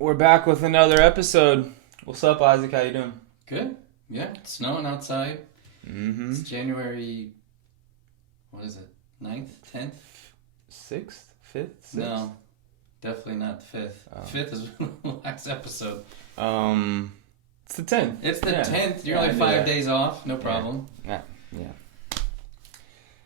We're back with another episode. What's up, Isaac? How you doing? Good. Yeah, it's snowing outside. Mm-hmm. It's January, what is it, 9th, 10th? 6th? 5th? 6th? No, definitely not the 5th. Oh. 5th is the last episode. It's the 10th. It's the Yeah. 10th. You're Yeah, I only knew 5 that. days off. No problem. Yeah.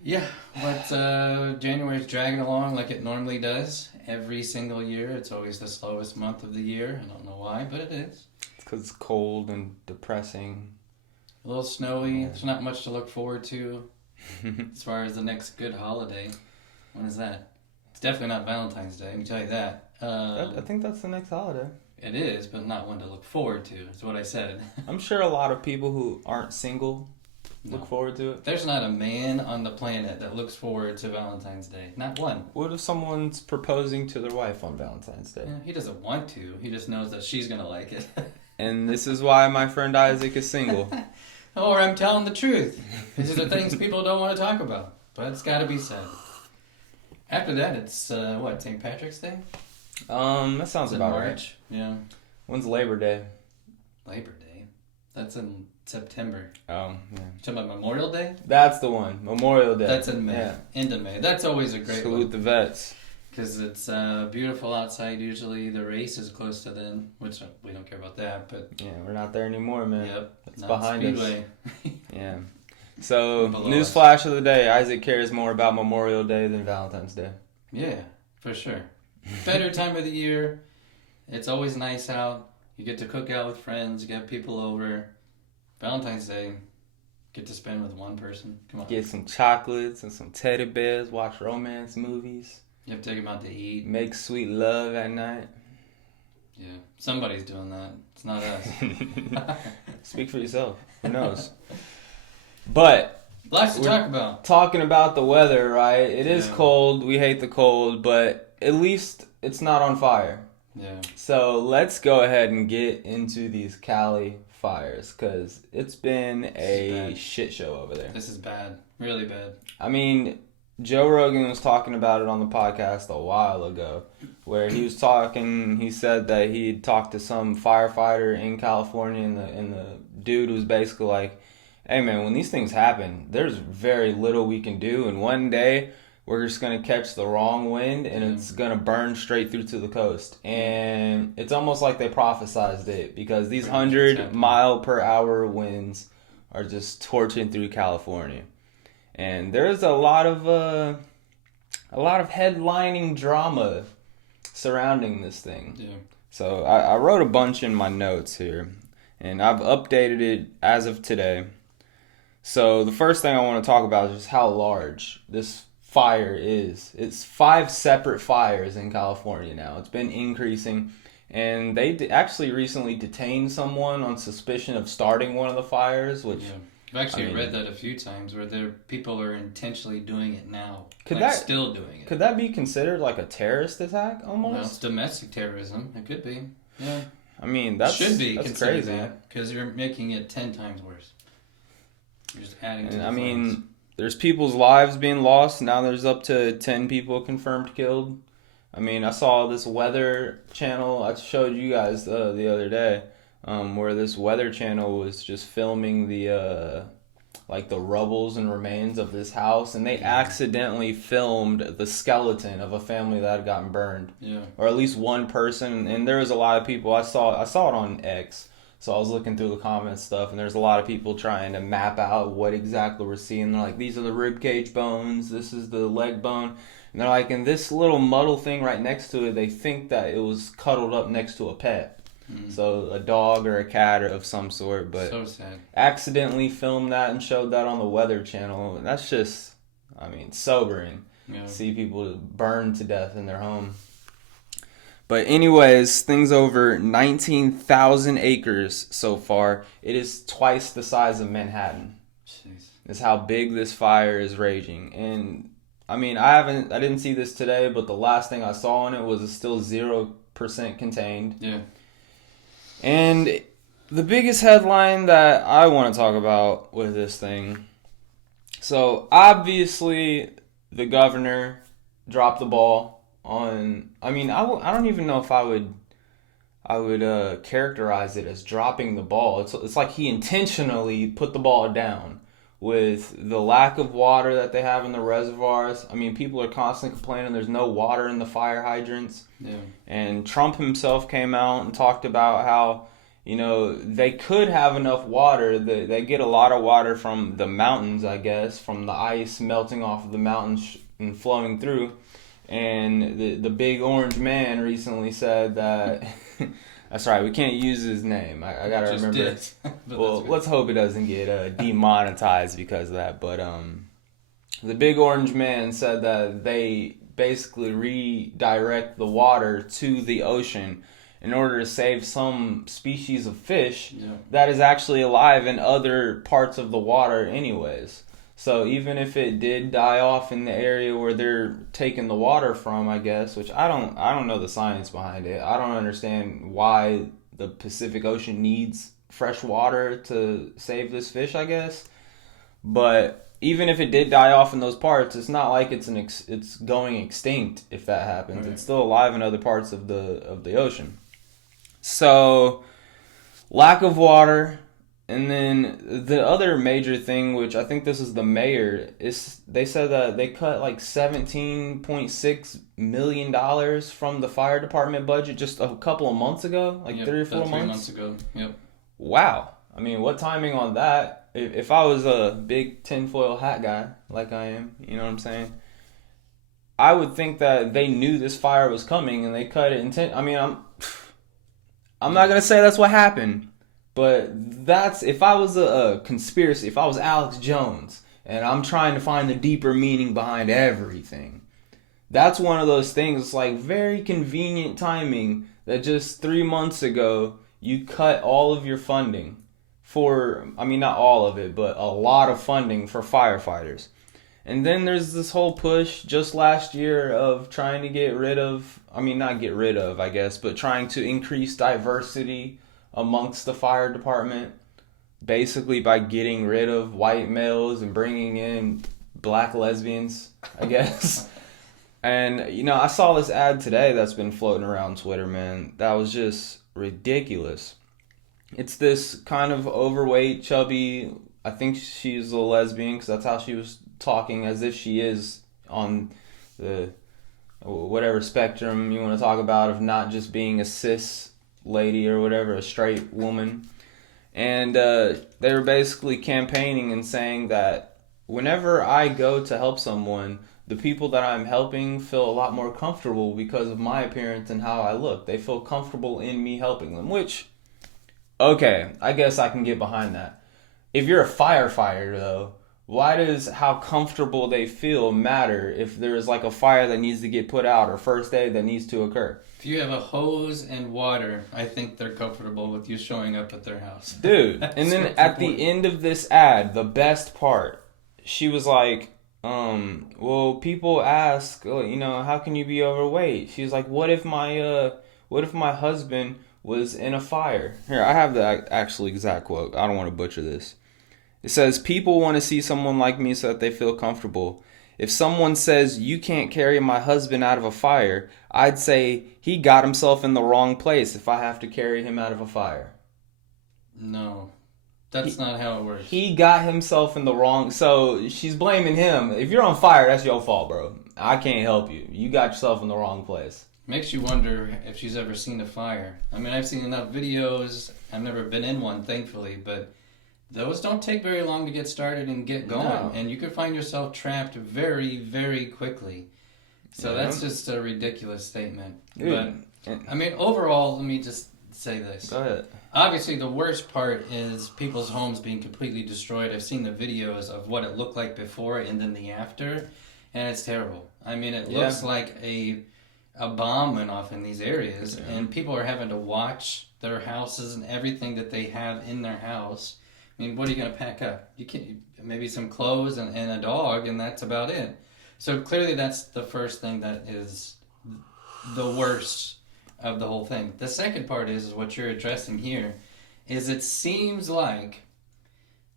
Yeah, but January's dragging along like it normally does. Every single year, it's always the slowest month of the year. I don't know why, but it is. It's because it's cold and depressing. A little snowy. Yeah. There's not much to look forward to as far as the next good holiday. When is that? It's definitely not Valentine's Day, let me tell you that. I think that's the next holiday. It is, but not one to look forward to, is what I said. I'm sure a lot of people who aren't single No. look forward to it. There's not a man on the planet that looks forward to Valentine's Day. Not one. What if someone's proposing to their wife on Valentine's Day? Yeah, he doesn't want to. He just knows that she's going to like it. And this is why my friend Isaac is single. Or I'm telling the truth. These are things people don't want to talk about. But it's got to be said. After that, it's, St. Patrick's Day? That sounds It's in about right. March. Yeah. When's Labor Day? Labor Day. That's in September. Oh, yeah. You talking about Memorial Day? That's the one. Memorial Day. That's in May. Yeah. End of May. That's always a great Salute one. the vets. Because it's beautiful outside usually. The race is close to then, which we don't care about that, but Yeah, we're not there anymore, man. yep. It's not behind Speedway. Yeah. So, Below newsflash of the day: Isaac cares more about Memorial Day than Valentine's Day. Yeah, for sure. Better time of the year. It's always nice out. You get to cook out with friends, you get people over. Valentine's Day, get to spend with one person. Come on. Get some chocolates and some teddy bears. Watch romance movies. You have to take them out to eat. Make sweet love at night. Yeah, somebody's doing that. It's not us. Speak for yourself. Who knows? But Lots to We're- talk about. talking about the weather, right? It is Yeah. cold. We hate the cold, but at least it's not on fire. Yeah. So let's go ahead and get into these Cali fires, because it's been a bad. shit show over there. This is bad. Really bad. I mean, Joe Rogan was talking about it on the podcast a while ago, where he said that he'd talked to some firefighter in California, and the dude was basically like, hey man, when these things happen, there's very little we can do, and one day we're just going to catch the wrong wind and it's going to burn straight through to the coast. And it's almost like they prophesized it, because these Pretty much what's 100 happening. mile per hour winds are just torching through California. And there's a lot of headlining drama surrounding this thing. Yeah. So I wrote a bunch in my notes here, and I've updated it as of today. So the first thing I want to talk about is just how large this fire is. It's 5 separate fires in California now. It's been increasing, and they actually recently detained someone on suspicion of starting one of the fires, which Yeah. I've actually I mean- read that a few times where people are intentionally doing it now. Could like that- still doing it. could that be considered like a terrorist attack Well, almost? it's domestic terrorism. It could be. Yeah. I mean, that's should be that's considered crazy. that because you're making it 10 times worse. You're just adding to And the I flames. mean, there's people's lives being lost. Now there's up to 10 people confirmed killed. I mean, I saw this weather channel. I showed you guys the other day, where this weather channel was just filming the rubbles and remains of this house, and they accidentally filmed the skeleton of a family that had gotten burned, Yeah. or at least one person. And there was a lot of people. I saw it on X. So I was looking through the comments stuff, and there's a lot of people trying to map out what exactly we're seeing. They're like, these are the rib cage bones, this is the leg bone. And they're like, in this little muddle thing right next to it, they think that it was cuddled up next to a pet. Mm. So a dog or a cat or of some sort, but So sad. accidentally filmed that and showed that on the Weather Channel. And that's just, I mean, sobering. Yeah. See people burn to death in their home. But anyways, things over 19,000 acres so far. It is twice the size of Manhattan. Jeez. Is how big this fire is raging. And I mean, I didn't see this today, but the last thing I saw on it was it's still 0% contained. Yeah. And the biggest headline that I want to talk about with this thing, so obviously the governor dropped the ball on. I mean, I don't even know if I I would characterize it as dropping the ball. It's like he intentionally put the ball down with the lack of water that they have in the reservoirs. I mean, people are constantly complaining there's no water in the fire hydrants. Yeah. And Trump himself came out and talked about how, they could have enough water. They get a lot of water from the mountains, I guess, from the ice melting off of the mountains and flowing through. And the big orange man recently said that that's right, we can't use his name. I gotta Just remember. Well, let's hope it doesn't get demonetized because of that. But the big orange man said that they basically redirect the water to the ocean in order to save some species of fish that is actually alive in other parts of the water anyways. So even if it did die off in the area where they're taking the water from, I guess, which I don't know the science behind it. I don't understand why the Pacific Ocean needs fresh water to save this fish, I guess. But even if it did die off in those parts, it's not like it's going extinct if that happens. Right. It's still alive in other parts of the ocean. So lack of water. And then the other major thing, which I think this is the mayor, is they said that they cut like $17.6 million from the fire department budget just a couple of months ago, like 3 or 4 months. 3 months ago. Yep. Wow. I mean, what timing on that? If I was a big tinfoil hat guy like I am, you know what I'm saying? I would think that they knew this fire was coming and they cut it I mean, I'm not gonna say that's what happened. But that's, if I was a conspiracy, if I was Alex Jones, and I'm trying to find the deeper meaning behind everything, that's one of those things, like very convenient timing that just 3 months ago, you cut all of your funding for, I mean, not all of it, but a lot of funding for firefighters. And then there's this whole push just last year of trying to get rid of, I mean, not get rid of, I guess, but trying to increase diversity amongst the fire department, basically by getting rid of white males and bringing in black lesbians, I guess. And, I saw this ad today that's been floating around Twitter, man. That was just ridiculous. It's this kind of overweight, chubby, I think she's a lesbian because that's how she was talking, as if she is on the whatever spectrum you want to talk about of not just being a cis lady or whatever, a straight woman. And they were basically campaigning and saying that whenever I go to help someone, the people that I'm helping feel a lot more comfortable because of my appearance and how I look. They feel comfortable in me helping them, which, okay, I guess I can get behind that. If you're a firefighter, though, why does how comfortable they feel matter if there's like a fire that needs to get put out or first aid that needs to occur? If you have a hose and water, I think they're comfortable with you showing up at their house. Dude, and then at the end of this ad, the best part, she was like, well, people ask, how can you be overweight? She was like, what if my husband was in a fire? Here, I have the actual exact quote. I don't want to butcher this. It says, people want to see someone like me so that they feel comfortable. If someone says, you can't carry my husband out of a fire, I'd say he got himself in the wrong place if I have to carry him out of a fire. No, that's not how it works. He got himself in the wrong... So she's blaming him. If you're on fire, that's your fault, bro. I can't help you. You got yourself in the wrong place. Makes you wonder if she's ever seen a fire. I mean, I've seen enough videos. I've never been in one, thankfully, but... those don't take very long to get started and get going. No. And you could find yourself trapped very, very quickly. So that's just a ridiculous statement. Dude. But, I mean, overall, let me just say this. Go ahead. Obviously, the worst part is people's homes being completely destroyed. I've seen the videos of what it looked like before and then the after, and it's terrible. I mean, it looks like a bomb went off in these areas, and people are having to watch their houses and everything that they have in their house. I mean, what are you going to pack up? You can maybe some clothes and a dog, and that's about it. So clearly that's the first thing that is the worst of the whole thing. The second part is what you're addressing here, is it seems like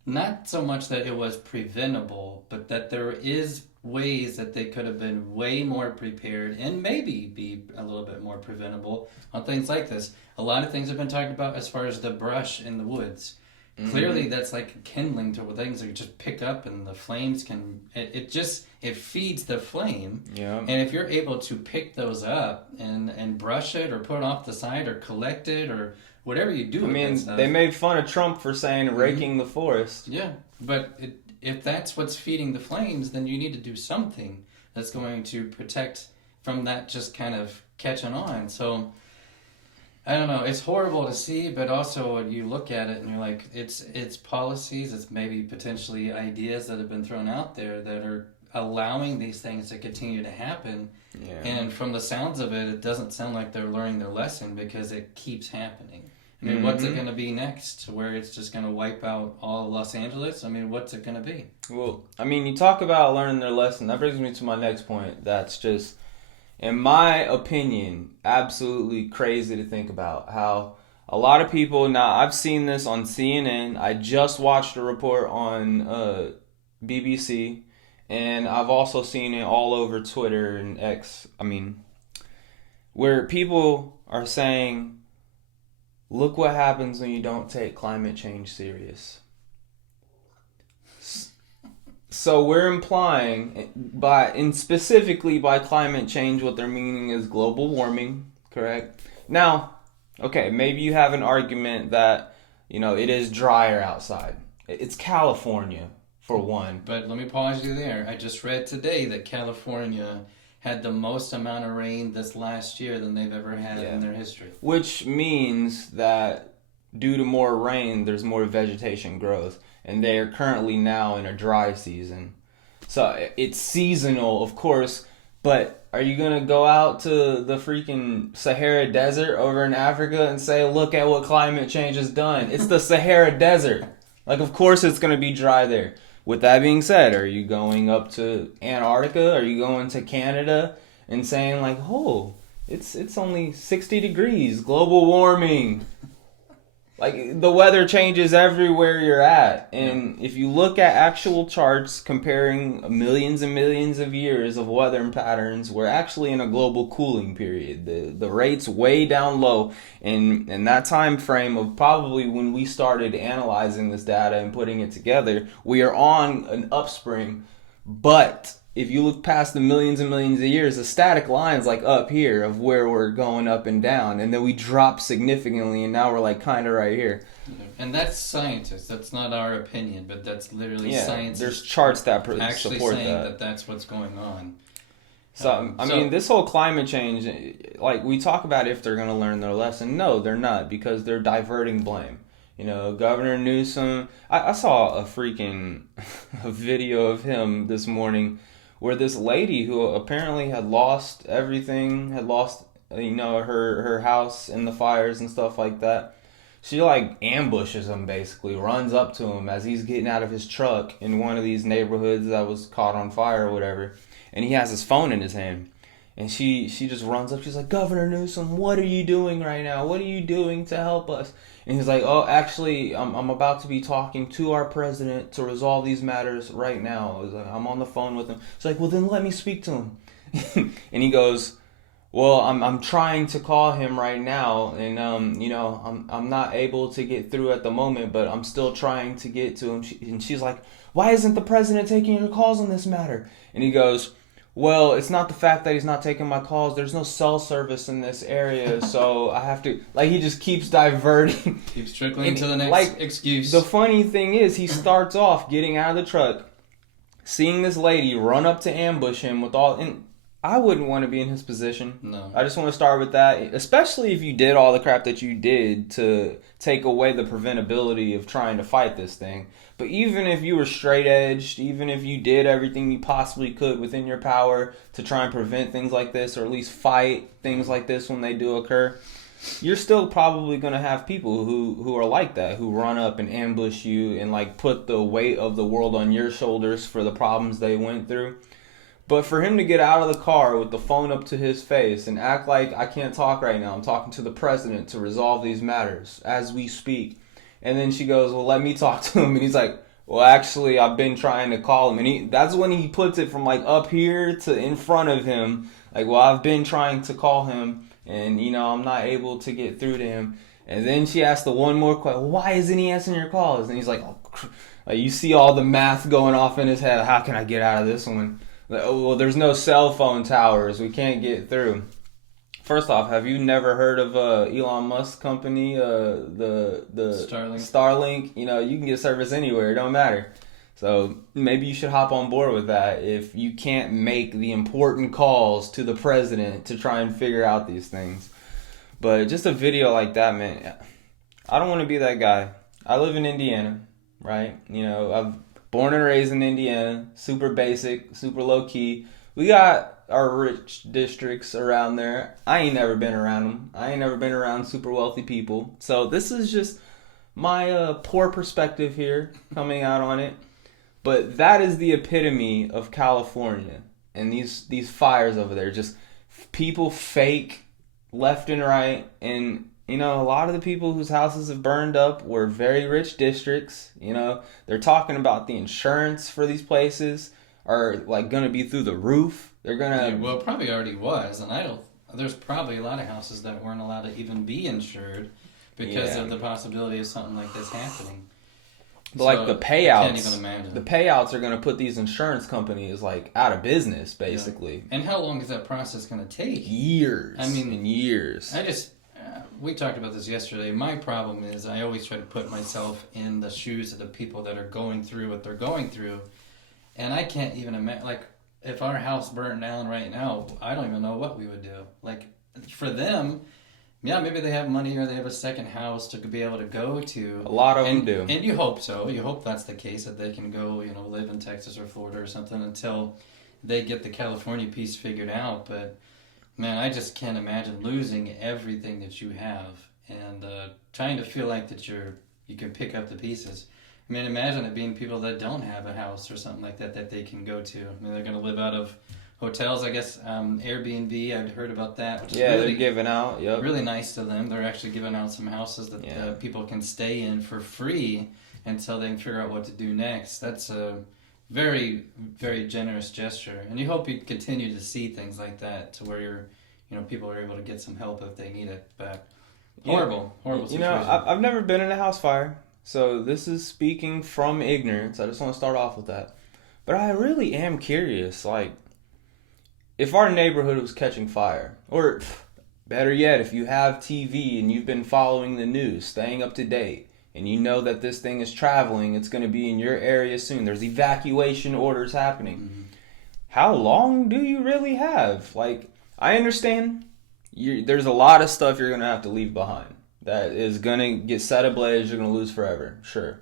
not so much that it was preventable, but that there is ways that they could have been way more prepared and maybe be a little bit more preventable on things like this. A lot of things have been talked about as far as the brush in the woods. Mm-hmm. Clearly, that's like kindling to things that just pick up, and the flames can. It feeds the flame. Yeah. And if you're able to pick those up and brush it or put it off the side or collect it or whatever you do. I mean, they made fun of Trump for saying raking the forest. Yeah, but if that's what's feeding the flames, then you need to do something that's going to protect from that just kind of catching on. So. I don't know. It's horrible to see, but also you look at it and you're like, it's policies, it's maybe potentially ideas that have been thrown out there that are allowing these things to continue to happen. Yeah. And from the sounds of it, it doesn't sound like they're learning their lesson because it keeps happening. I mean, what's it going to be next? Where it's just going to wipe out all of Los Angeles? I mean, what's it going to be? Well, I mean, you talk about learning their lesson. That brings me to my next point. That's just, in my opinion, absolutely crazy to think about how a lot of people, now I've seen this on CNN, I just watched a report on BBC, and I've also seen it all over Twitter and X, where people are saying, look what happens when you don't take climate change serious. So we're implying, specifically by climate change, what they're meaning is global warming, correct? Now, okay, maybe you have an argument that, it is drier outside. It's California, for one. But let me pause you there. I just read today that California had the most amount of rain this last year than they've ever had in their history. Which means that due to more rain, there's more vegetation growth. And they are currently now in a dry season. So it's seasonal, of course, but are you going to go out to the freaking Sahara Desert over in Africa and say, look at what climate change has done? It's the Sahara Desert. Like, of course it's going to be dry there. With that being said, are you going up to Antarctica? Are you going to Canada and saying, like, oh, it's only 60 degrees, global warming? Like, the weather changes everywhere you're at. And if you look at actual charts comparing millions and millions of years of weather patterns, we're actually in a global cooling period. The rate's way down low. And in that time frame of probably when we started analyzing this data and putting it together, we are on an upspring. But if you look past the millions and millions of years, the static line's like up here of where we're going up and down, and then we drop significantly, and now we're like kind of right here. And that's scientists. That's not our opinion, but that's literally science. There's charts that actually support saying that. That's what's going on. So I mean, this whole climate change, like we talk about if they're going to learn their lesson. No, they're not, because they're diverting blame. Governor Newsom. I saw a freaking video of him this morning, where this lady who apparently had lost everything, had lost, her house in the fires and stuff like that. She like ambushes him, basically, runs up to him as he's getting out of his truck in one of these neighborhoods that was caught on fire or whatever. And he has his phone in his hand. And she just runs up. She's like, Governor Newsom, what are you doing right now? What are you doing to help us? And he's like, oh, actually, I'm about to be talking to our president to resolve these matters right now. I'm on the phone with him. It's like, well, then let me speak to him. And he goes, well, I'm trying to call him right now, and I'm not able to get through at the moment, but I'm still trying to get to him. And she's like, why isn't the president taking your calls on this matter? And he goes, well, it's not the fact that he's not taking my calls. There's no cell service in this area, so I have to... Like, he just keeps diverting. Keeps trickling to the next excuse. The funny thing is, he starts off getting out of the truck, seeing this lady run up to ambush him with all... And I wouldn't want to be in his position. No. I just want to start with that, especially if you did all the crap that you did to take away the preventability of trying to fight this thing. But even if you were straight-edged, even if you did everything you possibly could within your power to try and prevent things like this, or at least fight things like this when they do occur, you're still probably going to have people who are like that, who run up and ambush you and like put the weight of the world on your shoulders for the problems they went through. But for him to get out of the car with the phone up to his face and act like, I can't talk right now, I'm talking to the president to resolve these matters as we speak. And then she goes, well, let me talk to him. And he's like, Well, actually, I've been trying to call him, and that's when he puts it from like up here to in front of him. Like, well, I've been trying to call him, and I'm not able to get through to him. And then she asked the one more question: why isn't he answering your calls? And he's like, like you see all the math going off in his head. How can I get out of this one? Like, oh, well, there's no cell phone towers. We can't get through. First off, have you never heard of Elon Musk company, the Starlink? You can get service anywhere. It don't matter. So maybe you should hop on board with that if you can't make the important calls to the president to try and figure out these things. But just a video like that, man, I don't want to be that guy. I live in Indiana, right? I'm born and raised in Indiana, super basic, super low key. We got our rich districts around there. I ain't never been around them. I ain't never been around super wealthy people. So this is just my poor perspective here coming out on it. But that is the epitome of California and these fires over there. Just people fake left and right. And, a lot of the people whose houses have burned up were very rich districts. They're talking about the insurance for these places are like going to be through the roof. They're gonna. Yeah, well, it probably already was, and there's probably a lot of houses that weren't allowed to even be insured because of the possibility of something like this happening. But like the payouts, I can't even imagine. The payouts are gonna put these insurance companies like out of business, basically. Yeah. And how long is that process gonna take? Years. I mean, years. We talked about this yesterday. My problem is I always try to put myself in the shoes of the people that are going through what they're going through, and I can't even imagine like. If our house burnt down right now, I don't even know what we would do. Like, for them, yeah, maybe they have money or they have a second house to be able to go to. A lot of them do. And you hope so. You hope that's the case, that they can go, live in Texas or Florida or something until they get the California piece figured out. But, man, I just can't imagine losing everything that you have and trying to feel like that you can pick up the pieces. I mean, imagine it being people that don't have a house or something like that they can go to. I mean, they're going to live out of hotels, I guess. Airbnb, I've heard about that. Which is really, they're giving out. Yep. Really nice to them. They're actually giving out some houses that people can stay in for free until they can figure out what to do next. That's a very, very generous gesture. And you hope you continue to see things like that to where people are able to get some help if they need it. But horrible situation. I've never been in a house fire. So this is speaking from ignorance. I just want to start off with that. But I really am curious, like, if our neighborhood was catching fire, or better yet, if you have TV and you've been following the news, staying up to date, and you know that this thing is traveling, it's going to be in your area soon, there's evacuation orders happening. Mm-hmm. How long do you really have? Like, I understand there's a lot of stuff you're going to have to leave behind. That is going to get set ablaze, you're going to lose forever. Sure.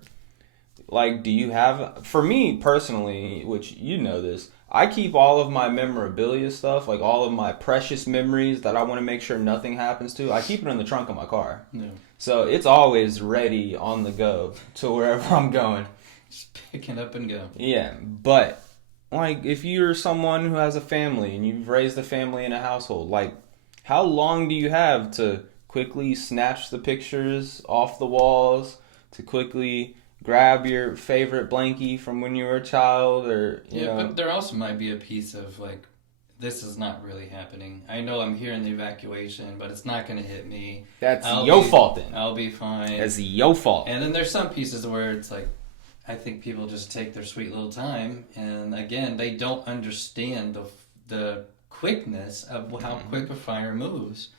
Like, do you have... For me, personally, which you know this, I keep all of my memorabilia stuff, like all of my precious memories that I want to make sure nothing happens to, I keep it in the trunk of my car. Yeah. So it's always ready on the go to wherever I'm going. Just pick it up and go. Yeah, but, like, if you're someone who has a family and you've raised a family in a household, like, how long do you have to... quickly snatch the pictures off the walls, to quickly grab your favorite blankie from when you were a child, or you know. But there also might be a piece of like, this is not really happening. I know I'm hearing the evacuation, but it's not going to hit me. That's your fault then. I'll be fine. That's your fault. And then there's some pieces where it's like, I think people just take their sweet little time, and again, they don't understand the quickness of how quick a fire moves.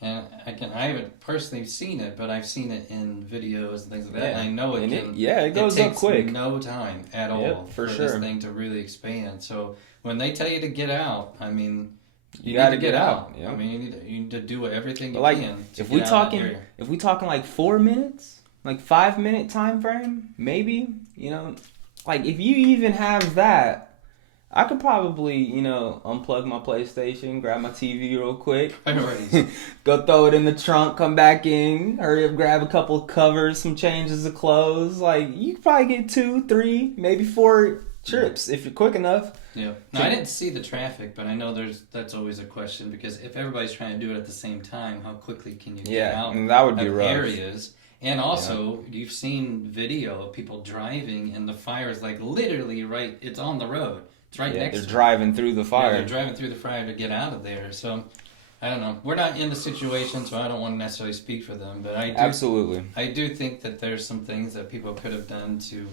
And I haven't personally seen it, but I've seen it in videos and things like that. Yeah. And I know it goes up quick. No time at all for sure. This thing to really expand. So when they tell you to get out, I mean, you got to get out. Yep. I mean, you need to do everything you can. If we talking like 4 minutes, like 5-minute time frame, maybe like if you even have that. I could probably, unplug my PlayStation, grab my TV real quick, go throw it in the trunk, come back in, hurry up, grab a couple of covers, some changes of clothes. Like, you could probably get 2, 3, maybe 4 trips if you're quick enough. Yeah. No, I didn't see the traffic, but I know that's always a question, because if everybody's trying to do it at the same time, how quickly can you get out that would be of rough. areas? And also, you've seen video of people driving, and the fire is like literally right. It's on the road. It's right next. They're driving through the fire. Yeah, they're driving through the fire to get out of there. So, I don't know. We're not in the situation, so I don't want to necessarily speak for them. But I do think that there's some things that people could have done to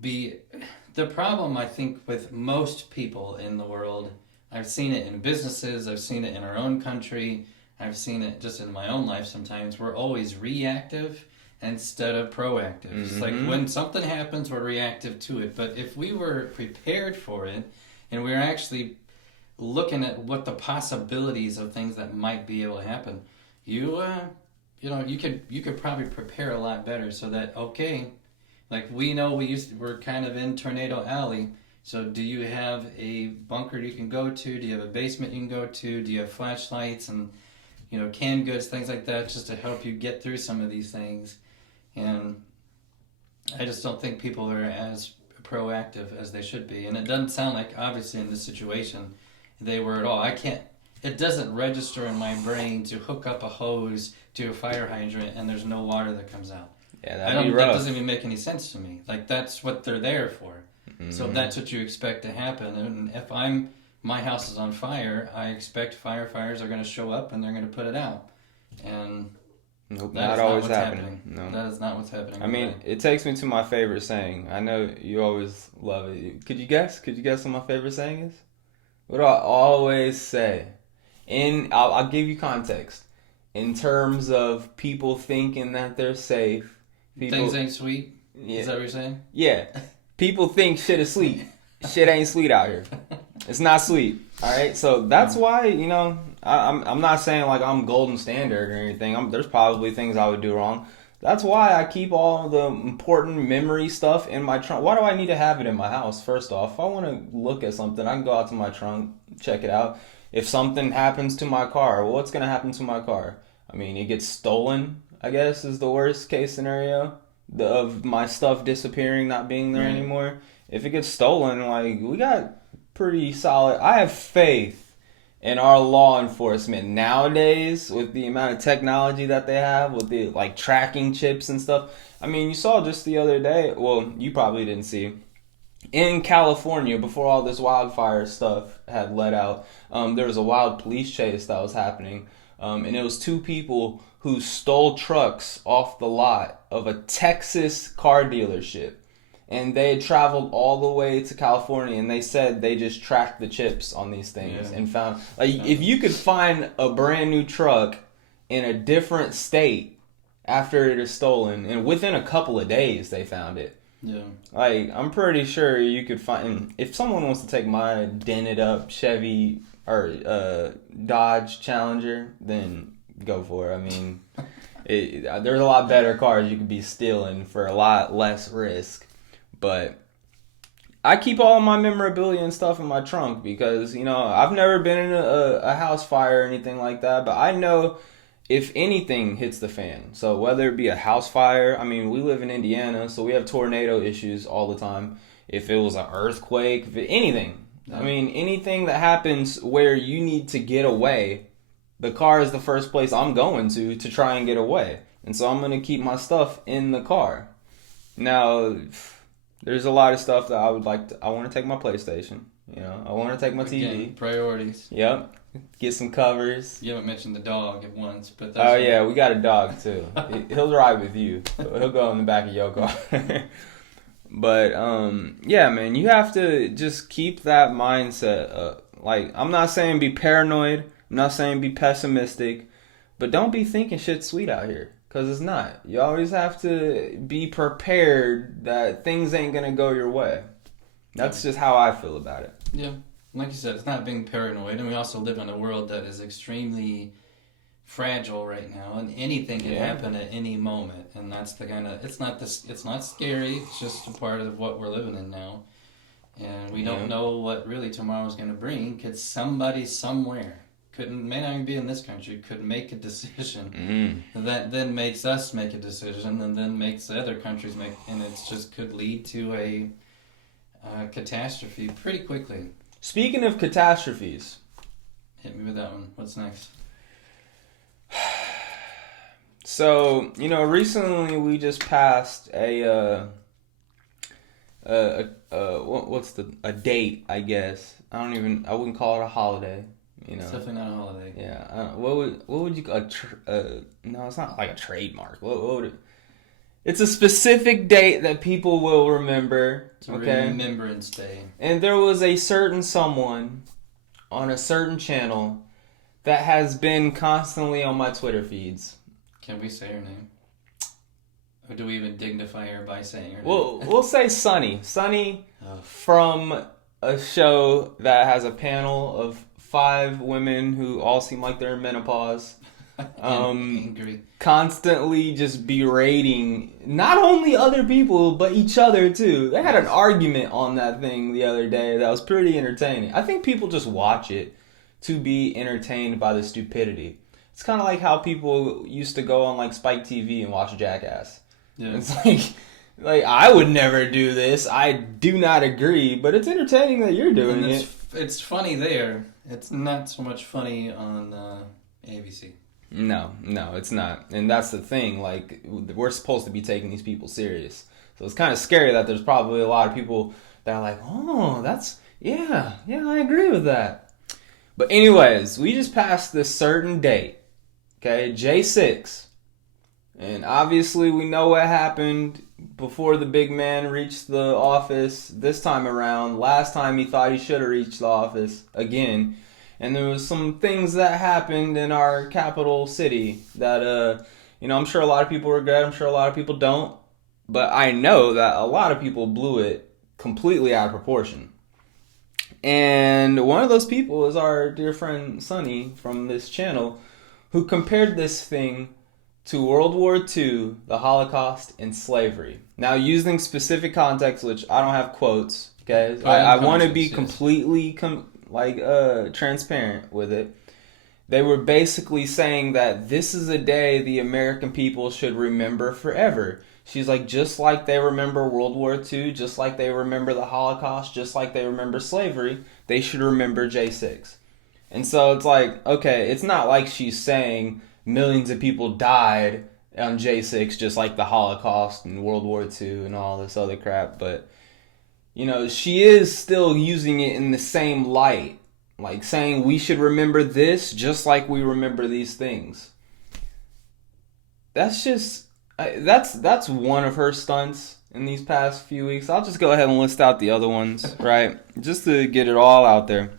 be. The problem I think with most people in the world, I've seen it in businesses. I've seen it in our own country. I've seen it just in my own life sometimes. We're always reactive instead of proactive. Mm-hmm. It's like when something happens, we're reactive to it. But if we were prepared for it and we were actually looking at what the possibilities of things that might be able to happen, you could probably prepare a lot better so that, okay, like we know we're kind of in Tornado Alley. So do you have a bunker you can go to? Do you have a basement you can go to? Do you have flashlights and canned goods, things like that, just to help you get through some of these things? And I just don't think people are as proactive as they should be. And it doesn't sound like, obviously, in this situation, they were at all. It doesn't register in my brain to hook up a hose to a fire hydrant and there's no water that comes out. Yeah, that'd be rough. That doesn't even make any sense to me. Like, that's what they're there for. Mm-hmm. So that's what you expect to happen. And if my house is on fire, I expect firefighters are going to show up and they're going to put it out. And nope, not always happening. No. That is not what's happening. I mean, it takes me to my favorite saying. I know you always love it. Could you guess? Could you guess what my favorite saying is? What do I always say? I'll give you context. In terms of people thinking that they're safe. Things ain't sweet? Yeah. Is that what you're saying? Yeah. People think shit is sweet. Shit ain't sweet out here. It's not sweet. All right. So that's why, I'm not saying like I'm golden standard or anything. There's probably things I would do wrong. That's why I keep all the important memory stuff in my trunk. Why do I need to have it in my house? First off, if I want to look at something, I can go out to my trunk, check it out. If something happens to my car, what's going to happen to my car? I mean, it gets stolen, I guess, is the worst case scenario of my stuff disappearing, not being there anymore. If it gets stolen, like, we got pretty solid. I have faith in our law enforcement nowadays with the amount of technology that they have, with the like tracking chips and stuff. I mean, you saw just the other day, well, you probably didn't see, in California, before all this wildfire stuff had let out, there was a wild police chase that was happening. And it was two people who stole trucks off the lot of a Texas car dealership. And they had traveled all the way to California, and they said they just tracked the chips on these things and found, like, if you could find a brand new truck in a different state after it is stolen, and within a couple of days they found it. Yeah. Like, I'm pretty sure you could find, if someone wants to take my dented up Chevy or Dodge Challenger, then go for it. I mean, there's a lot better cars you could be stealing for a lot less risk. But I keep all of my memorabilia and stuff in my trunk because, I've never been in a house fire or anything like that. But I know if anything hits the fan, so whether it be a house fire, I mean, we live in Indiana, so we have tornado issues all the time. If it was an earthquake, anything. I mean, anything that happens where you need to get away, the car is the first place I'm going to try and get away. And so I'm going to keep my stuff in the car. Now, there's a lot of stuff that I want to take my PlayStation. I want to take my TV. Again, priorities. Yep. Get some covers. You haven't mentioned the dog at once, but that's yeah, we got a dog too. He'll ride with you. He'll go in the back of your car. But yeah, man, you have to just keep that mindset. Like, I'm not saying be paranoid. I'm not saying be pessimistic, but don't be thinking shit's sweet out here. Because it's not. You always have to be prepared that things ain't going to go your way. That's just how I feel about it. Yeah. Like you said, it's not being paranoid. And we also live in a world that is extremely fragile right now. And anything can happen at any moment. And that's the kind of... It's not scary. It's just a part of what we're living in now. And we don't know what really tomorrow's going to bring. Because somebody somewhere... may not even be in this country, could make a decision that then makes us make a decision and then makes the other countries make, and it just could lead to a catastrophe pretty quickly. Speaking of catastrophes. Hit me with that one. What's next? So, recently we just passed a date, I guess. I wouldn't call it a holiday. It's definitely not a holiday. Yeah. What would you, no, it's not like a trademark. What would it, it's a specific date that people will remember. It's a Remembrance Day. And there was a certain someone on a certain channel that has been constantly on my Twitter feeds. Can we say her name? Or do we even dignify her by saying her name? We'll say Sunny. Sunny from a show that has a panel of 5 women who all seem like they're in menopause. Angry. Constantly just berating not only other people, but each other too. They had an argument on that thing the other day that was pretty entertaining. I think people just watch it to be entertained by the stupidity. It's kind of like how people used to go on like Spike TV and watch Jackass. Yeah. It's like I would never do this. I do not agree, but it's entertaining that you're doing it. It's funny there. It's not so much funny on ABC. No, it's not. And that's the thing. Like, we're supposed to be taking these people serious. So it's kind of scary that there's probably a lot of people that are like, oh, yeah, I agree with that. But anyways, we just passed this certain date. Okay, J6. And obviously we know what happened before the big man reached the office this time around. Last time he thought he should have reached the office again. And there was some things that happened in our capital city that, I'm sure a lot of people regret. I'm sure a lot of people don't. But I know that a lot of people blew it completely out of proportion. And one of those people is our dear friend Sunny from this channel, who compared this thing to World War II, the Holocaust, and slavery. Now, using specific context, which I don't have quotes, okay? I want to be completely transparent with it. They were basically saying that this is a day the American people should remember forever. She's like, just like they remember World War II, just like they remember the Holocaust, just like they remember slavery, they should remember J6. And so it's like, okay, it's not like she's saying millions of people died on J6 just like the Holocaust and World War II and all this other crap, but she is still using it in the same light, like saying we should remember this just like we remember these things. That's just that's one of her stunts in these past few weeks. I'll just go ahead and list out the other ones, right? Just to get it all out there.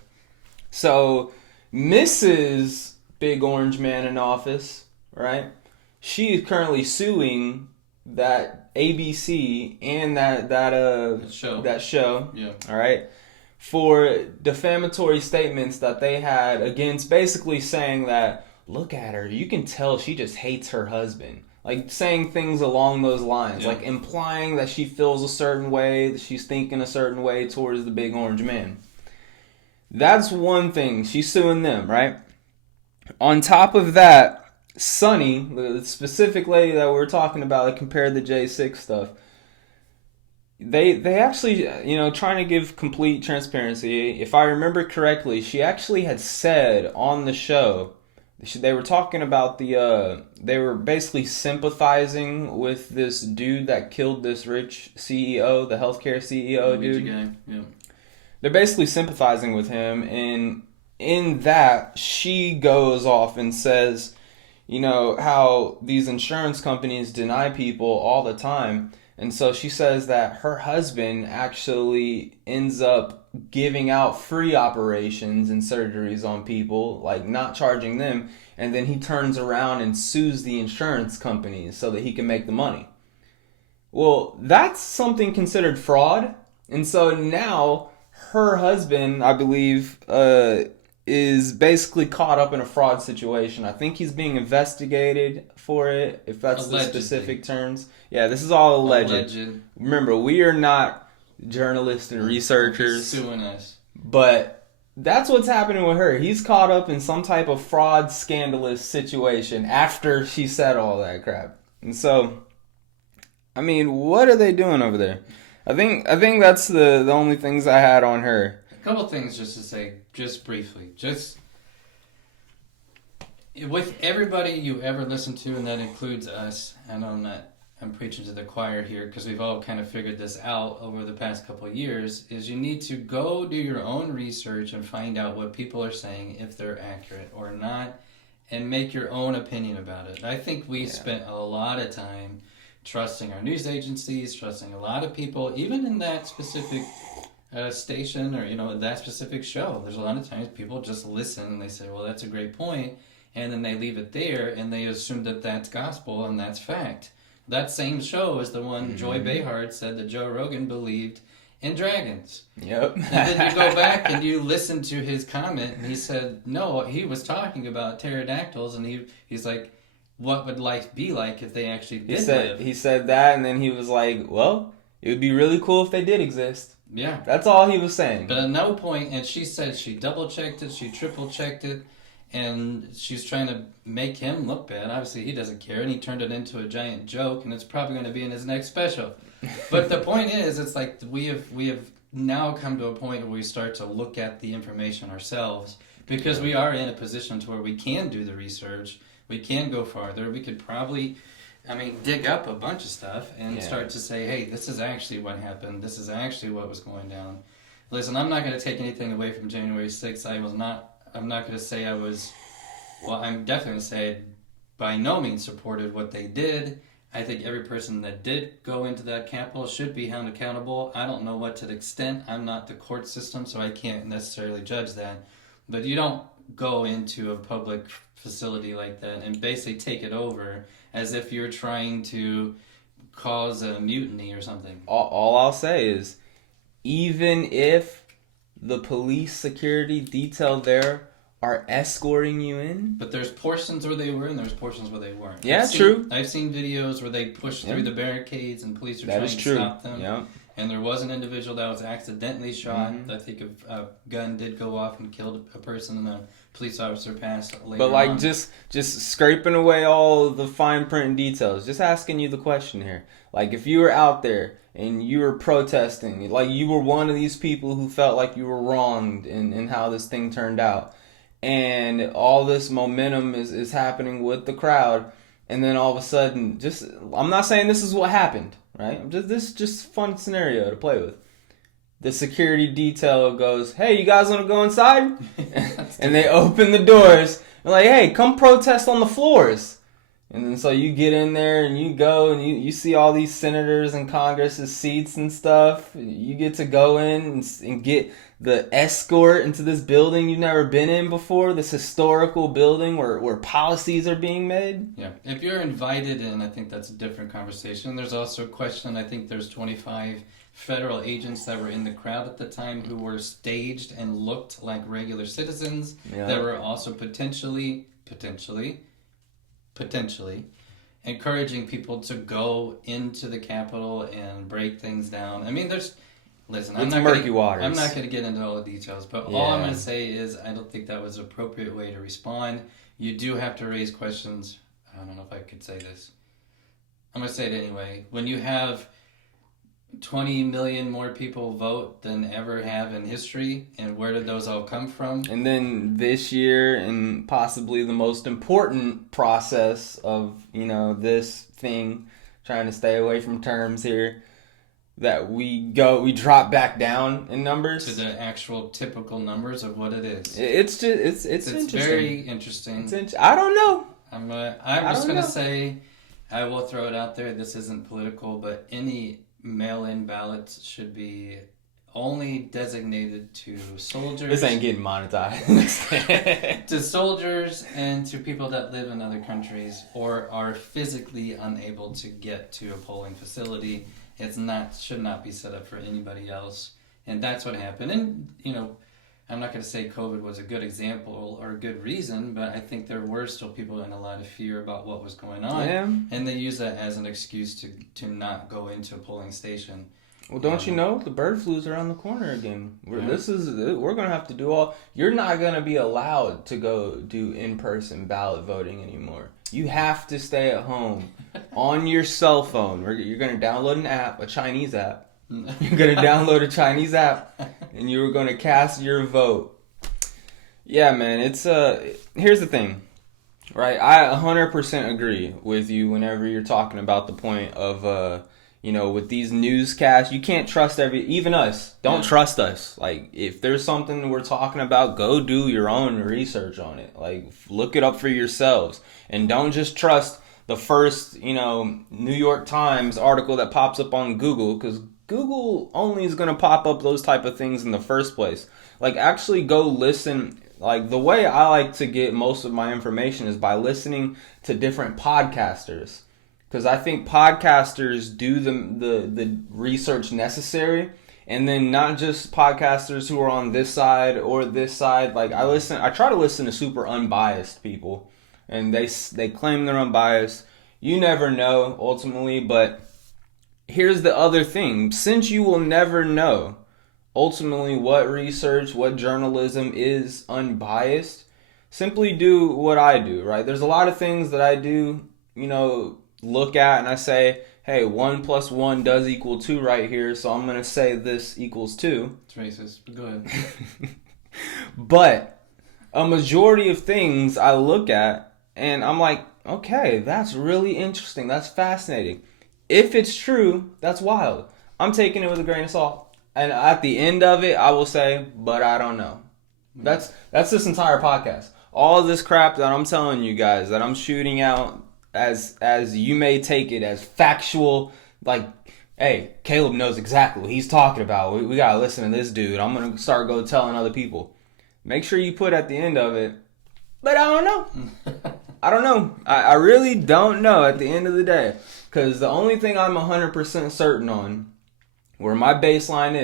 So Mrs. Big Orange Man in office, right? She is currently suing that ABC and that show, yeah, all right, for defamatory statements that they had against, basically saying that, look at her, you can tell she just hates her husband. Like saying things along those lines, like implying that she feels a certain way, that she's thinking a certain way towards the Big Orange Man. That's one thing. She's suing them, right? On top of that, Sunny, the specific lady that we're talking about that compared the J6 stuff, they actually, trying to give complete transparency, if I remember correctly, she actually had said on the show, they were talking about they were basically sympathizing with this dude that killed this rich CEO, the healthcare CEO dude. Yeah. They're basically sympathizing with him, and in that, she goes off and says, how these insurance companies deny people all the time. And so she says that her husband actually ends up giving out free operations and surgeries on people, like not charging them. And then he turns around and sues the insurance companies so that he can make the money. Well, that's something considered fraud. And so now her husband, I believe, is basically caught up in a fraud situation. I think he's being investigated for it, if that's the specific terms. Yeah, this is all alleged. Remember, we are not journalists and researchers. He's suing us. But that's what's happening with her. He's caught up in some type of fraud, scandalous situation after she said all that crap. And so, I mean, what are they doing over there? I think that's the only things I had on her. A couple things just to say, just briefly. with everybody you ever listen to, and that includes us, and I'm preaching to the choir here because we've all kind of figured this out over the past couple of years, is you need to go do your own research and find out what people are saying, if they're accurate or not, and make your own opinion about it. I think we spent a lot of time trusting our news agencies, trusting a lot of people, even in that specific station or, that specific show. There's a lot of times people just listen and they say, well, that's a great point, and then they leave it there and they assume that that's gospel and that's fact. That same show is the one Joy Behar said that Joe Rogan believed in dragons. Yep. And then you go back and you listen to his comment, and he said, no, he was talking about pterodactyls, and he's like, what would life be like if they actually did live? He said that, and then he was like, well, it would be really cool if they did exist. Yeah. That's all he was saying. But at no point, and she said she double-checked it, she triple-checked it, and she's trying to make him look bad. Obviously, he doesn't care, and he turned it into a giant joke, and it's probably going to be in his next special. But the point is, it's like we have now come to a point where we start to look at the information ourselves, because we are in a position to where we can do the research, we can go farther, we could probably, dig up a bunch of stuff and start to say, hey, this is actually what happened, this is actually what was going down. Listen, I'm not going to take anything away from January 6th. I'm not going to say I'm definitely going to say by no means supported what they did. I think every person that did go into that Capitol should be held accountable. I don't know what to the extent. I'm not the court system, so I can't necessarily judge that. But you don't go into a public facility like that and basically take it over as if you're trying to cause a mutiny or something. All I'll say is, even if the police security detail there are escorting you in. But there's portions where they were and there's portions where they weren't. Yeah, true. I've seen videos where they pushed through the barricades and police are trying to stop them. Yeah. And there was an individual that was accidentally shot. I think a gun did go off and killed a person, and a police officer passed later But on. just scraping away all the fine print and details, just asking you the question here. Like, if you were out there and you were protesting, like you were one of these people who felt like you were wronged in how this thing turned out, and all this momentum is happening with the crowd, and then all of a sudden, I'm not saying this is what happened, right? This is just a fun scenario to play with. The security detail goes, hey, you guys want to go inside? And they open the doors. They're like, hey, come protest on the floors. And then so you get in there and you go and you see all these senators and Congress's seats and stuff. You get to go in and get the escort into this building you've never been in before, this historical building where policies are being made. Yeah, if you're invited in, I think that's a different conversation. There's also a question, I think there's 25 federal agents that were in the crowd at the time who were staged and looked like regular citizens that were also potentially encouraging people to go into the Capitol and break things down. Listen, I'm not going to get into all the details, but all I'm going to say is I don't think that was an appropriate way to respond. You do have to raise questions. I don't know if I could say this. I'm going to say it anyway. When you have 20 million more people vote than ever have in history, and where did those all come from? And then this year, and possibly the most important process of, this thing, trying to stay away from terms here, that we drop back down in numbers to the actual typical numbers of what it is. It's interesting. Very interesting. I don't know. I'm just gonna say, I will throw it out there. This isn't political, but any mail-in ballots should be only designated to soldiers. This ain't getting monetized. To soldiers and to people that live in other countries or are physically unable to get to a polling facility. Should not be set up for anybody else. And that's what happened. And, I'm not going to say COVID was a good example or a good reason, but I think there were still people in a lot of fear about what was going on. Yeah. And they use that as an excuse to not go into a polling station. Well, don't you know? The bird flu's around the corner again. We're going to have to do all... You're not going to be allowed to go do in-person ballot voting anymore. You have to stay at home on your cell phone. You're going to download an app, a Chinese app. You're going to download a Chinese app, and you're going to cast your vote. Yeah, man. Here's the thing. Right, I 100% agree with you whenever you're talking about the point of, with these newscasts, you can't trust even us. Don't Yeah. trust us. Like, if there's something we're talking about, go do your own research on it. Like, look it up for yourselves. And don't just trust the first, New York Times article that pops up on Google, because Google only is going to pop up those type of things in the first place. Like, actually go listen. Like, the way I like to get most of my information is by listening to different podcasters, because I think podcasters do the research necessary, and then not just podcasters who are on this side or this side. Like, I try to listen to super unbiased people, and they claim they're unbiased. You never know ultimately, but here's the other thing: since you will never know ultimately what research, what journalism is unbiased, simply do what I do, right? There's a lot of things that I do, look at and I say, hey, 1 + 1 does equal 2 right here, so I'm going to say this equals 2. It's racist, but go ahead. But a majority of things I look at and I'm like, okay, that's really interesting. That's fascinating. If it's true, that's wild. I'm taking it with a grain of salt. And at the end of it, I will say, but I don't know. That's this entire podcast. All of this crap that I'm telling you guys, that I'm shooting out as you may take it as factual, like, hey, Caleb knows exactly what he's talking about. We gotta listen to this dude. I'm gonna start telling other people. Make sure you put at the end of it, but I don't know. I don't know. I really don't know at the end of the day. Because the only thing I'm 100% certain on, where my baseline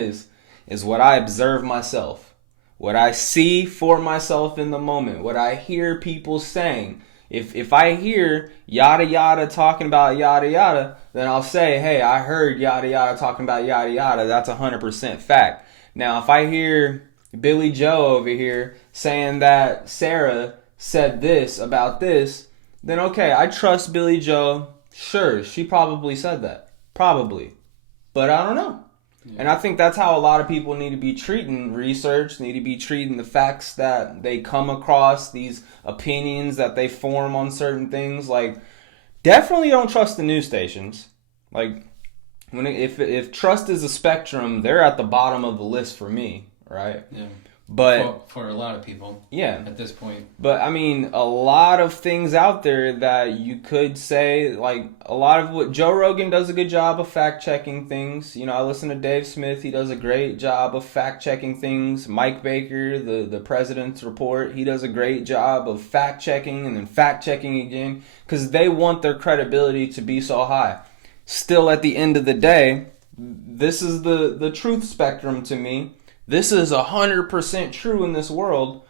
is what I observe myself. What I see for myself in the moment. What I hear people saying. If I hear yada yada talking about yada yada, then I'll say, hey, I heard yada yada talking about yada yada. That's 100% fact. Now, if I hear Billy Joe over here saying that Sarah said this about this, then okay, I trust Billy Joe. Sure, she probably said that. Probably. But I don't know. Yeah. And I think that's how a lot of people need to be treating research, need to be treating the facts that they come across, these opinions that they form on certain things. Like, definitely don't trust the news stations. Like, if trust is a spectrum, they're at the bottom of the list for me, right? Yeah. But for a lot of people, yeah, at this point. But I mean, a lot of things out there that you could say, like a lot of what Joe Rogan does a good job of fact checking things. I listen to Dave Smith; he does a great job of fact checking things. Mike Baker, the President's Report, he does a great job of fact checking and then fact checking again because they want their credibility to be so high. Still, at the end of the day, this is the truth spectrum to me. This is 100% true in this world.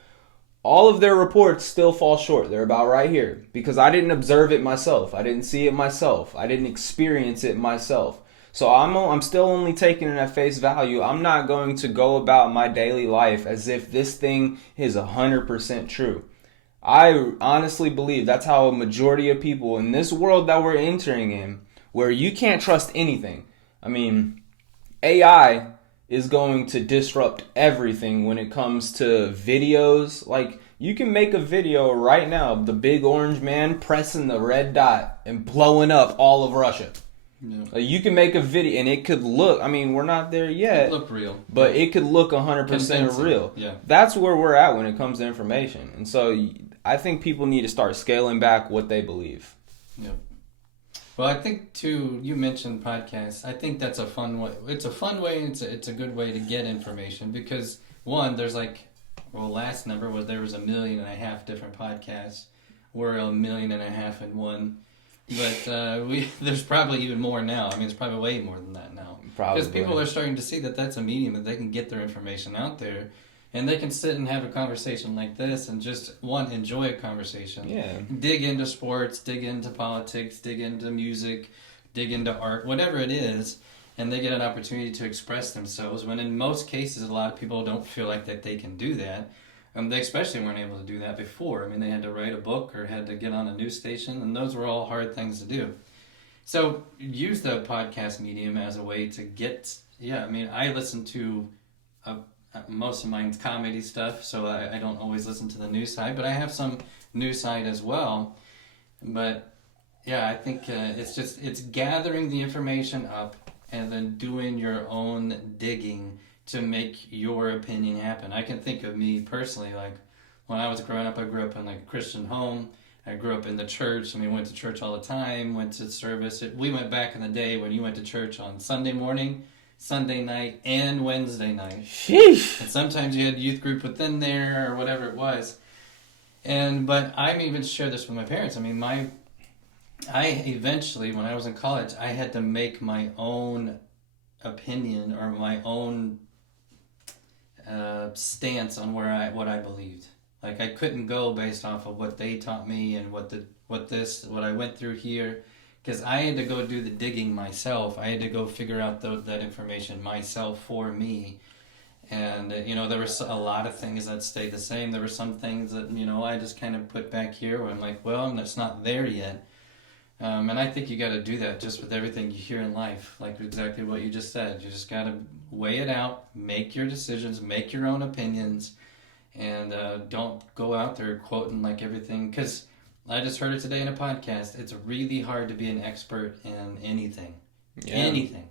All of their reports still fall short. They're about right here because I didn't observe it myself. I didn't see it myself. I didn't experience it myself. So I'm still only taking it at face value. I'm not going to go about my daily life as if this thing is 100% true. I honestly believe that's how a majority of people in this world that we're entering in, where you can't trust anything. I mean, AI is going to disrupt everything when it comes to videos. Like, you can make a video right now of the big orange man pressing the red dot and blowing up all of Russia. Yeah. Like, you can make a video and it could look, I mean, we're not there yet. It look real. But it could look 100% real. Yeah. That's where we're at when it comes to information. And so I think people need to start scaling back what they believe. Yep. Well, I think too. You mentioned podcasts. I think that's a fun way. It's a fun way. It's a good way to get information because one, there's last number was there was 1.5 million different podcasts. We're 1.5 million in one, but there's probably even more now. I mean, it's probably way more than that now. Probably because people are starting to see that that's a medium that they can get their information out there. And they can sit and have a conversation like this and just, enjoy a conversation. Yeah. Dig into sports, dig into politics, dig into music, dig into art, whatever it is. And they get an opportunity to express themselves when in most cases a lot of people don't feel like that they can do that. They especially weren't able to do that before. I mean, they had to write a book or had to get on a news station, and those were all hard things to do. So use the podcast medium as a way to get, I listen to most of mine's comedy stuff, so I don't always listen to the news side, but I have some news site as well. But yeah, I think it's gathering the information up and then doing your own digging to make your opinion happen. I can think of me personally, like when I was growing up, I grew up in like a Christian home. I grew up in the church. I mean, went to church all the time, went to service. We went back in the day when you went to church on Sunday morning, Sunday night, and Wednesday night. Sheesh. And sometimes you had youth group within there or whatever it was. But I even shared this with my parents. I mean, I eventually, when I was in college, I had to make my own opinion or my own stance on what I believed. Like I couldn't go based off of what they taught me and what I went through here, because I had to go do the digging myself. I had to go figure out that information myself for me. And there were a lot of things that stayed the same. There were some things that I just kind of put back here where I'm like, well, it's not there yet. And I think you got to do that just with everything you hear in life, like exactly what you just said. You just got to weigh it out, make your decisions, make your own opinions, and don't go out there quoting like everything. Because I just heard it today in a podcast. It's really hard to be an expert in anything. Yeah. Anything.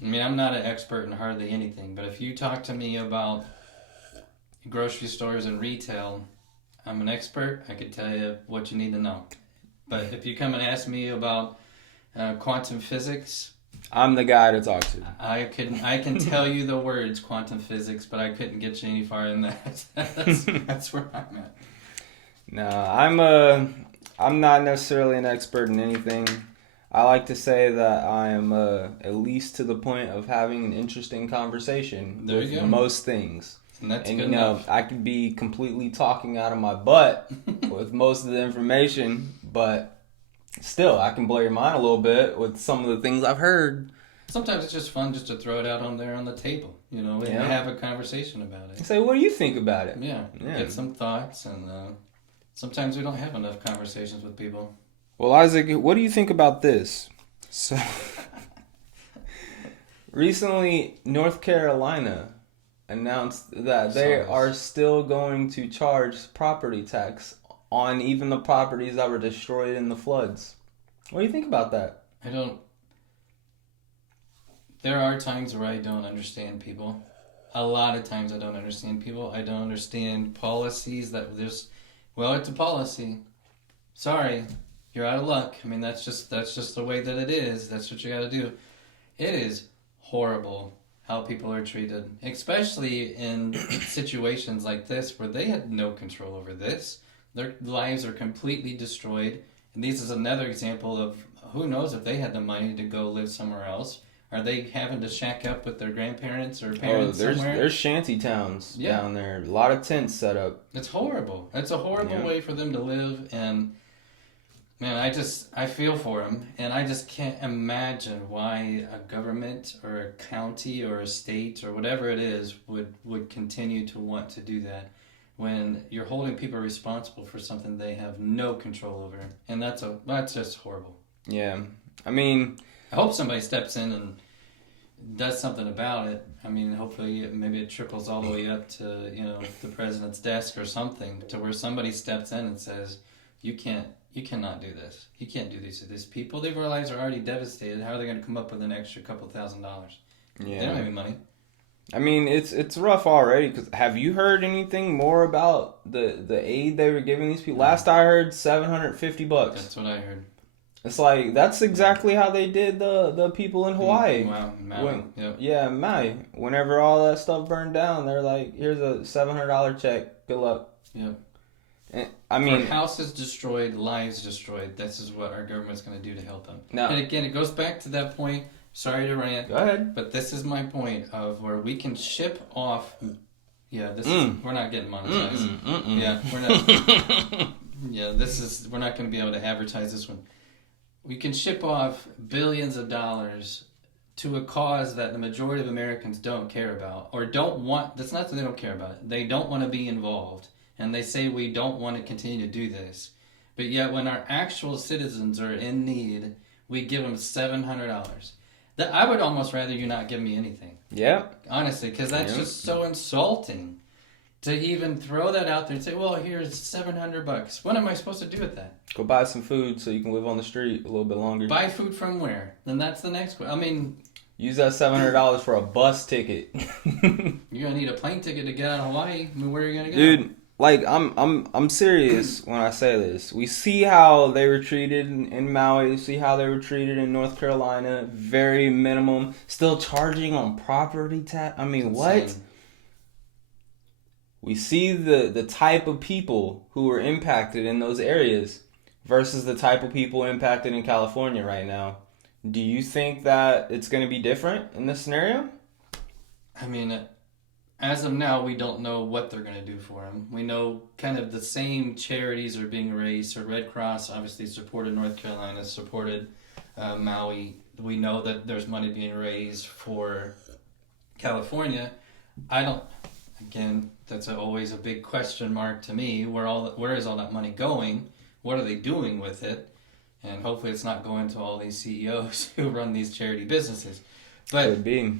I mean, I'm not an expert in hardly anything, but if you talk to me about grocery stores and retail, I'm an expert. I could tell you what you need to know. But if you come and ask me about quantum physics, I'm the guy to talk to. I can tell you the words quantum physics, but I couldn't get you any farther than that. That's where I'm at. No, I'm not necessarily an expert in anything. I like to say that I am at least to the point of having an interesting conversation with most things. And that's good enough. I could be completely talking out of my butt with most of the information, but still, I can blow your mind a little bit with some of the things I've heard. Sometimes it's just fun just to throw it out on the table, and have a conversation about it. Say, what do you think about it? Yeah. Get some thoughts, and sometimes we don't have enough conversations with people. Well, Isaac, what do you think about this? So, recently, North Carolina announced that they are still going to charge property tax on even the properties that were destroyed in the floods. What do you think about that? There are times where I don't understand people. A lot of times I don't understand people. I don't understand policies that it's a policy. Sorry, you're out of luck. I mean, that's just the way that it is. That's what you got to do. It is horrible how people are treated, especially in situations like this where they had no control over this. Their lives are completely destroyed. And this is another example of who knows if they had the money to go live somewhere else. Are they having to shack up with their grandparents or parents somewhere? There's shanty towns down there. A lot of tents set up. It's horrible. It's a horrible way for them to live. And, man, I feel for them. And I just can't imagine why a government or a county or a state or whatever it is would continue to want to do that when you're holding people responsible for something they have no control over. And that's just horrible. Yeah. I mean, I hope somebody steps in and does something about it. I mean, hopefully maybe it trickles all the way up to, the president's desk or something, to where somebody steps in and says, you cannot do this. You can't do this to these people. Their lives are already devastated. How are they going to come up with an extra couple $1,000? Yeah. They don't have any money. I mean, it's rough already. Because have you heard anything more about the aid they were giving these people? Last I heard, $750. That's what I heard. It's like, that's exactly how they did the people in Hawaii. Wow, Maui. Yeah, Maui. Whenever all that stuff burned down, they're like, here's a $700 check. Good luck. Yep. And, I mean, for houses destroyed, lives destroyed. This is what our government's going to do to help them. No. And again, it goes back to that point. Sorry to rant. Go ahead. But this is my point of where we can ship off. Yeah, we're not getting monetized. Yeah, we're not. Yeah, we're not going to be able to advertise this one. We can ship off billions of dollars to a cause that the majority of Americans don't care about or don't want. That's not that they don't care about it. They don't want to be involved. And they say we don't want to continue to do this. But yet when our actual citizens are in need, we give them $700. I would almost rather you not give me anything. Yeah. Honestly, because that's just so insulting. To even throw that out there and say, well, here's $700. What am I supposed to do with that? Go buy some food so you can live on the street a little bit longer. Buy food from where? Then that's the next question. I mean, use that $700 for a bus ticket. You're gonna need a plane ticket to get out of Hawaii. I mean, where are you gonna go? Dude, like I'm serious when I say this. We see how they were treated in Maui. We see how they were treated in North Carolina. Very minimum. Still charging on property tax. I mean, what? We see the type of people who were impacted in those areas versus the type of people impacted in California right now. Do you think that it's going to be different in this scenario? I mean, as of now, we don't know what they're going to do for them. We know kind of the same charities are being raised. So Red Cross obviously supported North Carolina, supported Maui. We know that there's money being raised for California. Again, that's always a big question mark to me. Where is all that money going? What are they doing with it? And hopefully it's not going to all these CEOs who run these charity businesses. But Could be.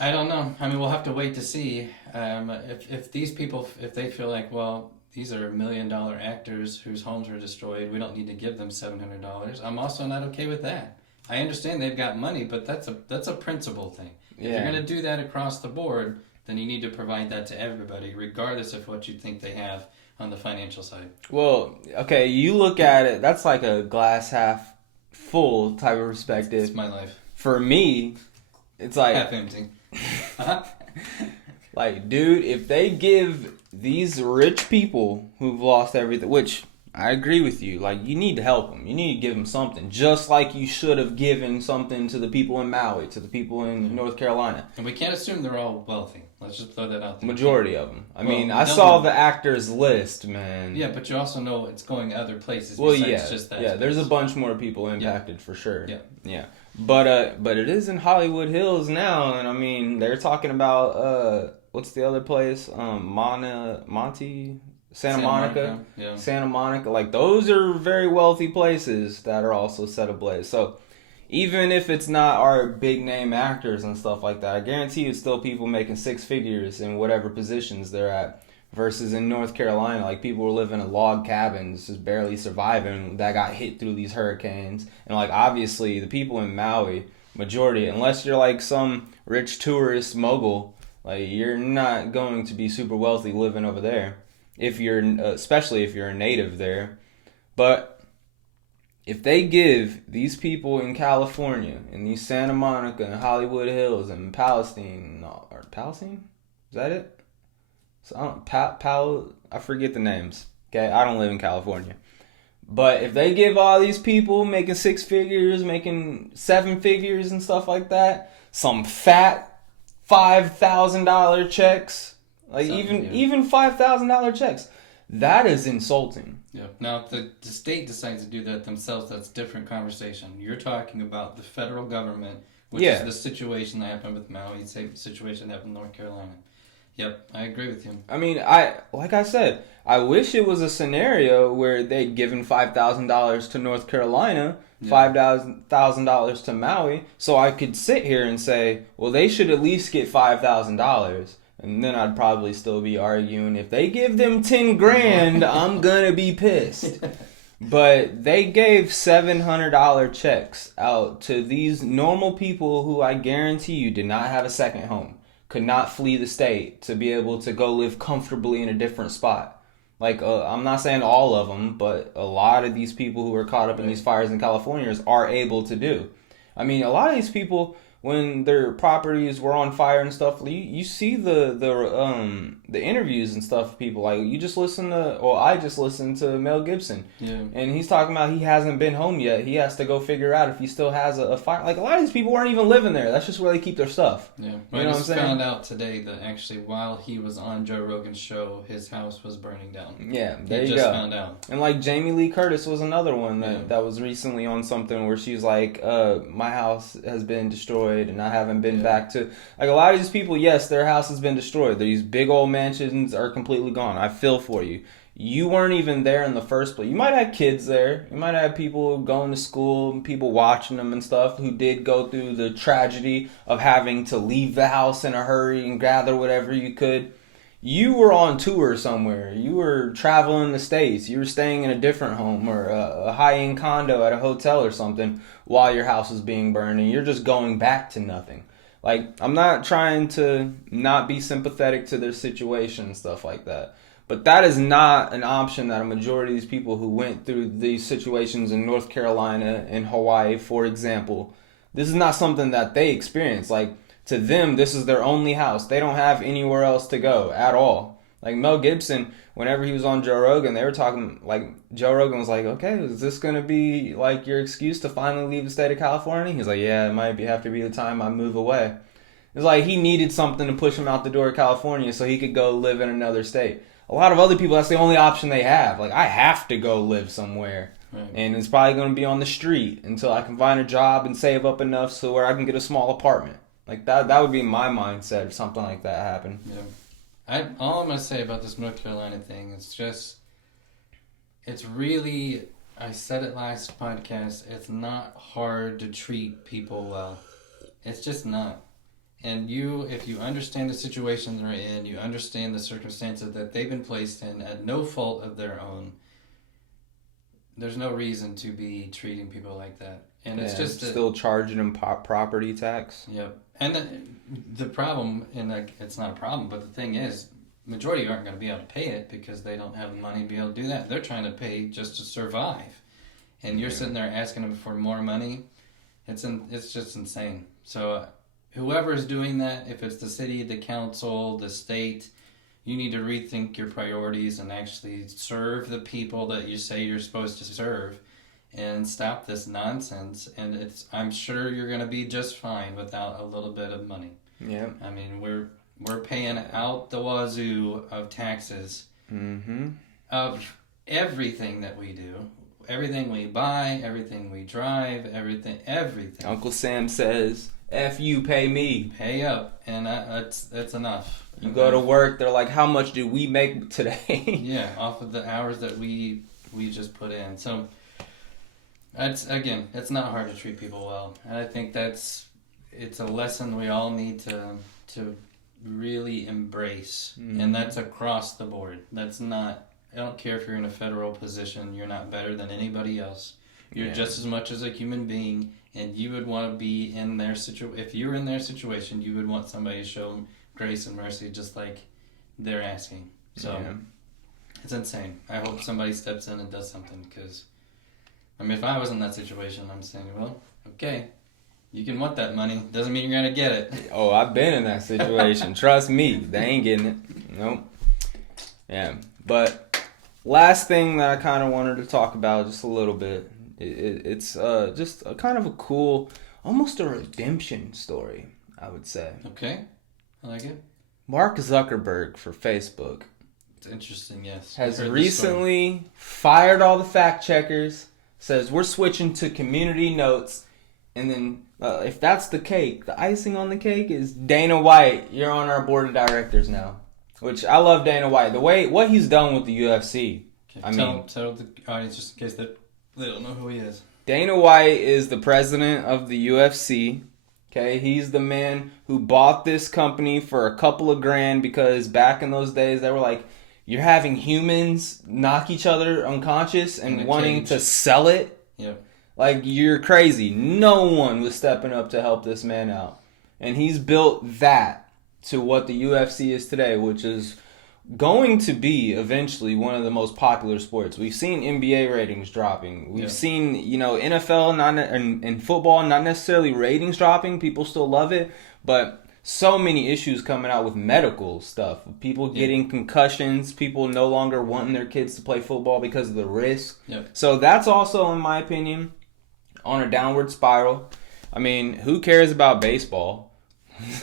I don't know. I mean, we'll have to wait to see. If these people, if they feel like, well, these are $1 million actors whose homes are destroyed, we don't need to give them $700. I'm also not okay with that. I understand they've got money, but that's a principle thing. If you're going to do that across the board, then you need to provide that to everybody, regardless of what you think they have on the financial side. Well, okay, you look at it, that's like a glass half full type of perspective. It's my life. For me, it's like Half empty. Like, dude, if they give these rich people who've lost everything, which I agree with you, like, you need to help them. You need to give them something. Just like you should have given something to the people in Maui, to the people in North Carolina. And we can't assume they're all wealthy. Let's just throw that out there. Majority of them. I mean, I saw the actors list, man. Yeah, but you also know it's going other places besides just that. Yeah, space. There's a bunch more people impacted for sure. Yeah. Yeah. But it is in Hollywood Hills now, and I mean, they're talking about what's the other place? Santa Monica. Yeah. Santa Monica. Like, those are very wealthy places that are also set ablaze. So even if it's not our big name actors and stuff like that, I guarantee you it's still people making six figures in whatever positions they're at. Versus in North Carolina, like, people were living in log cabins, just barely surviving, that got hit through these hurricanes. And, like, obviously, the people in Maui, majority, unless you're, like, some rich tourist mogul, like, you're not going to be super wealthy living over there. Especially if you're a native there. But if they give these people in California, in these Santa Monica and Hollywood Hills and Palestine, is that it? So I forget the names. Okay, I don't live in California. But if they give all these people making six figures, making seven figures and stuff like that, some fat $5,000 checks, like even $5,000 checks, that is insulting. Yeah. Now, if the state decides to do that themselves, that's a different conversation. You're talking about the federal government, which is the situation that happened with Maui, same situation that happened in North Carolina. Yep, I agree with you. I mean, like I said, I wish it was a scenario where they'd given $5,000 to North Carolina, $5,000 to Maui, so I could sit here and say, well, they should at least get $5,000. And then I'd probably still be arguing, if they give them 10 grand, I'm gonna be pissed. But they gave $700 checks out to these normal people who I guarantee you did not have a second home. Could not flee the state to be able to go live comfortably in a different spot. Like, I'm not saying all of them, but a lot of these people who are caught up in these fires in California are able to do. I mean, a lot of these people, when their properties were on fire and stuff, you see the interviews and stuff of people. Like, I just listened to Mel Gibson. Yeah. And he's talking about he hasn't been home yet. He has to go figure out if he still has a fire. Like, a lot of these people weren't even living there. That's just where they keep their stuff. Yeah. You know what I'm saying? I found out today that actually while he was on Joe Rogan's show, his house was burning down. Yeah, there you just go. Found out. And like Jamie Lee Curtis was another one that was recently on something where she's like, my house has been destroyed and I haven't been back to, like, a lot of these people, yes, their house has been destroyed. These big old mansions are completely gone. I feel for you. You weren't even there in the first place. You might have kids there. You might have people going to school, people watching them and stuff who did go through the tragedy of having to leave the house in a hurry and gather whatever you could. you were on tour somewhere. You were traveling the States. You were staying in a different home or a high-end condo at a hotel or something while your house was being burned, and you're just going back to nothing. Like, I'm not trying to not be sympathetic to their situation and stuff like that. But that is not an option that a majority of these people who went through these situations in North Carolina and Hawaii, for example, this is not something that they experience. Like, to them, this is their only house. They don't have anywhere else to go at all. Like Mel Gibson, whenever he was on Joe Rogan, they were talking, like, Joe Rogan was like, okay, is this going to be, like, your excuse to finally leave the state of California? He's like, yeah, it might have to be the time I move away. It's like he needed something to push him out the door of California so he could go live in another state. A lot of other people, that's the only option they have. Like, I have to go live somewhere. Right. And it's probably going to be on the street until I can find a job and save up enough so where I can get a small apartment. Like, that would be my mindset if something like that happened. Yeah. All I'm going to say about this North Carolina thing is just, it's really, I said it last podcast, it's not hard to treat people well. It's just not. And if you understand the situation they're in, you understand the circumstances that they've been placed in at no fault of their own, there's no reason to be treating people like that. And it's just still charging them property tax. Yep. And the problem, and it's not a problem, but the thing is, majority aren't going to be able to pay it because they don't have the money to be able to do that. They're trying to pay just to survive. And you're sitting there asking them for more money. It's just insane. So whoever's doing that, if it's the city, the council, the state, you need to rethink your priorities and actually serve the people that you say you're supposed to serve and stop this nonsense. And I'm sure you're going to be just fine without a little bit of money. Yeah. I mean, we're paying out the wazoo of taxes of everything that we do. Everything we buy, everything we drive, everything. Uncle Sam says, F you, pay me. Pay up, and that's enough. You go to work, they're like, how much did we make today? Yeah, off of the hours that we just put in. So, it's not hard to treat people well. And I think it's a lesson we all need to really embrace. And that's across the board. That's not, I don't care if you're in a federal position, you're not better than anybody else. You're just as much as a human being. And you would want to be in their situation. If you're in their situation, you would want somebody to show them grace and mercy just like they're asking. So it's insane. I hope somebody steps in and does something because, I mean, if I was in that situation, I'm saying, well, okay, you can want that money. Doesn't mean you're going to get it. Oh, I've been in that situation. Trust me. They ain't getting it. Nope. Yeah. But last thing that I kind of wanted to talk about just a little bit. It's just a kind of a cool, almost a redemption story, I would say. Okay, I like it. Mark Zuckerberg for Facebook. It's interesting, yes. Has recently fired all the fact checkers, says we're switching to community notes, and then if that's the cake, the icing on the cake is Dana White. You're on our board of directors now, which I love Dana White. What he's done with the UFC. Okay, tell the audience just in case they don't know who he is. Dana White is the president of the UFC. Okay, he's the man who bought this company for a couple of grand because back in those days they were like, you're having humans knock each other unconscious and wanting to sell it. Yep. Like, you're crazy. No one was stepping up to help this man out. And he's built that to what the UFC is today, which is going to be eventually one of the most popular sports. We've seen NBA ratings dropping. We've seen, NFL and football, not necessarily ratings dropping. People still love it, but so many issues coming out with medical stuff. People getting concussions, people no longer wanting their kids to play football because of the risk. Yep. So that's also, in my opinion, on a downward spiral. I mean, who cares about baseball?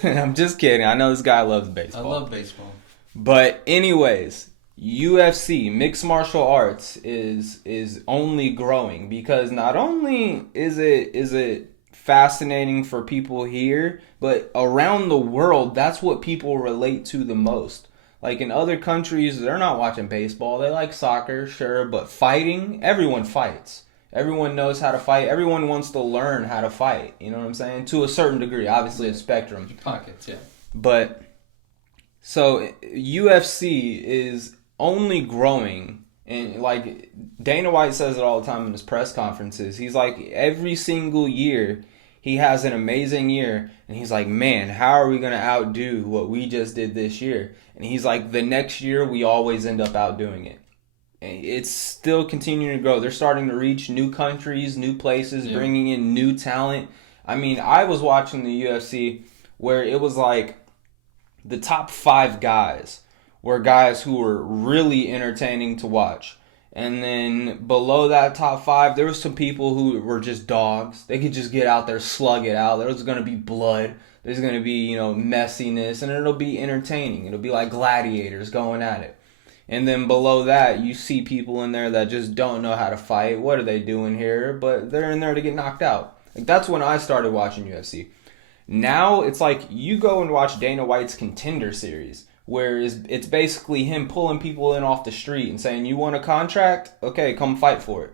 I'm just kidding. I know this guy loves baseball. I love baseball. But anyways, UFC, mixed martial arts, is only growing because not only is it fascinating for people here, but around the world, that's what people relate to the most. Like in other countries, they're not watching baseball. They like soccer, sure, but fighting, everyone fights. Everyone knows how to fight. Everyone wants to learn how to fight. You know what I'm saying? To a certain degree, obviously a spectrum. Pockets, yeah. But So UFC is only growing, and like Dana White says it all the time in his press conferences. He's like every single year he has an amazing year, and he's like, man, how are we gonna outdo what we just did this year? And he's like, the next year we always end up outdoing it. And it's still continuing to grow. They're starting to reach new countries, new places, bringing in new talent. I mean, I was watching the UFC where it was like the top 5 guys were guys who were really entertaining to watch. And then below that top 5, there was some people who were just dogs. They could just get out there, slug it out. There was going to be blood. There's going to be, messiness, and it'll be entertaining. It'll be like gladiators going at it. And then below that, you see people in there that just don't know how to fight. What are they doing here? But they're in there to get knocked out. Like, that's when I started watching UFC. Now it's like you go and watch Dana White's Contender Series, where it's basically him pulling people in off the street and saying, you want a contract? Okay, come fight for it.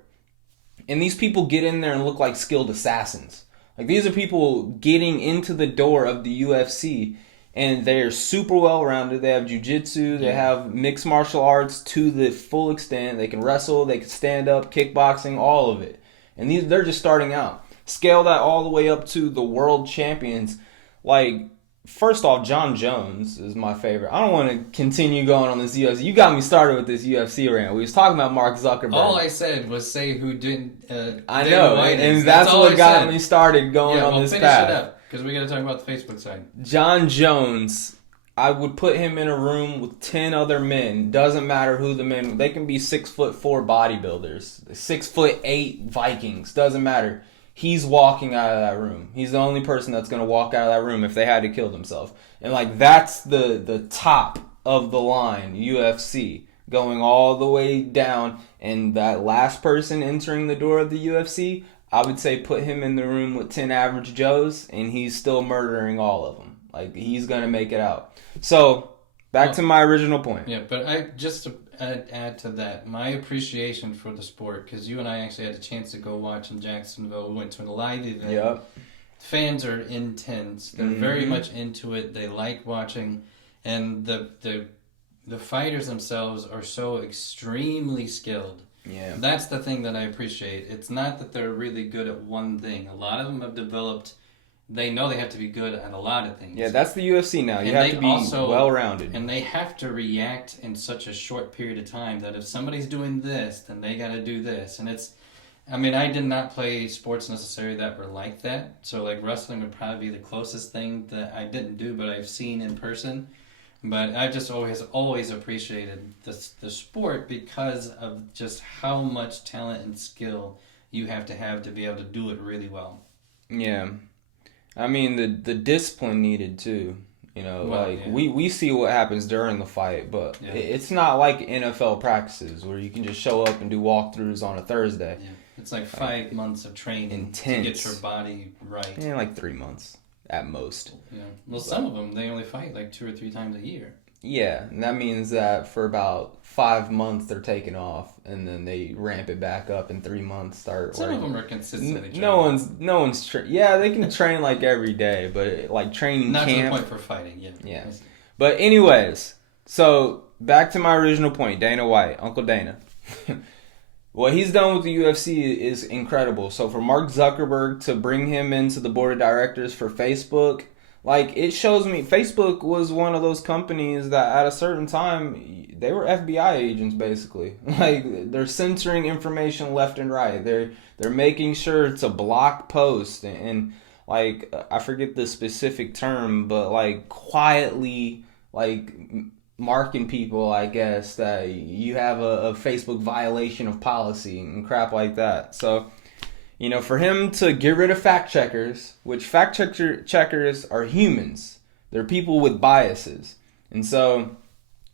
And these people get in there and look like skilled assassins. Like, these are people getting into the door of the UFC, and they're super well-rounded. They have jiu-jitsu, they have mixed martial arts to the full extent. They can wrestle, they can stand up, kickboxing, all of it. And they're just starting out. Scale that all the way up to the world champions. Like, first off, John Jones is my favorite. I don't want to continue going on this UFC. You got me started with this UFC rant. We was talking about Mark Zuckerberg. All I said was say who didn't. I know, and that's what got me started going on this path. Yeah, finish it up, because we got to talk about the Facebook side. John Jones, I would put him in a room with 10 other men. Doesn't matter who the men. They can be 6'4" bodybuilders, 6'8" Vikings. Doesn't matter. He's walking out of that room. He's the only person that's going to walk out of that room if they had to kill themselves. And like, that's the top of the line UFC, going all the way down. And that last person entering the door of the UFC, I would say put him in the room with 10 average Joes, and he's still murdering all of them. Like, he's going to make it out. So, back to my original point. Yeah, but to add to that, my appreciation for the sport, because you and I actually had a chance to go watch in Jacksonville. We went to a live event. Yep. Fans are intense. They're very much into it. They like watching. And the fighters themselves are so extremely skilled. Yeah. That's the thing that I appreciate. It's not that they're really good at one thing. A lot of them have developed... They know they have to be good at a lot of things. Yeah, that's the UFC now. You have to be well-rounded. And they have to react in such a short period of time that if somebody's doing this, then they got to do this. And it's... I mean, I did not play sports necessarily that were like that. So, like, wrestling would probably be the closest thing that I didn't do, but I've seen in person. But I've just always appreciated the sport because of just how much talent and skill you have to be able to do it really well. Yeah. I mean, the discipline needed too. We see what happens during the fight, but it's not like NFL practices where you can just show up and do walkthroughs on a Thursday. Yeah. It's like 5 months of training intense. To get your body right. Yeah, like 3 months at most. Yeah. Well, some of them, they only fight like 2 or 3 times a year. Yeah, and that means that for about 5 months they're taking off, and then they ramp it back up in 3 months. Some of them are consistently training. No one's yeah, they can train like every day, but like training not camp. Not to the point for fighting. Yeah. But anyways, so back to my original point, Dana White, Uncle Dana. What he's done with the UFC is incredible. So for Mark Zuckerberg to bring him into the board of directors for Facebook, like, it shows me Facebook was one of those companies that at a certain time, they were FBI agents, basically. Like, they're censoring information left and right. They're making sure it's a block post and like, I forget the specific term, but like quietly, like, marking people, I guess, that you have a Facebook violation of policy and crap like that. So, for him to get rid of fact checkers, which fact checkers are humans. They're people with biases. And so,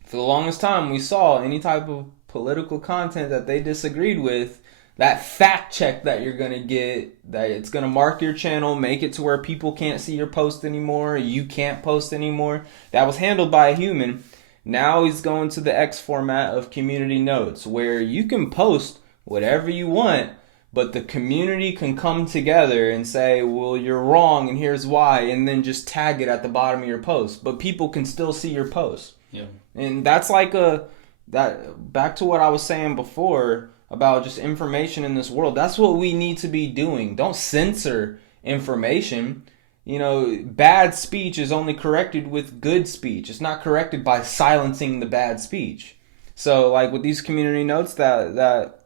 for the longest time, we saw any type of political content that they disagreed with, that fact check that you're going to get, that it's going to mark your channel, make it to where people can't see your post anymore, you can't post anymore, that was handled by a human. Now he's going to the X format of community notes, where you can post whatever you want, but the community can come together and say, well, you're wrong and here's why, and then just tag it at the bottom of your post. But people can still see your post. Yeah. And that's like back to what I was saying before about just information in this world. That's what we need to be doing. Don't censor information. You know, bad speech is only corrected with good speech. It's not corrected by silencing the bad speech. So, like with these community notes that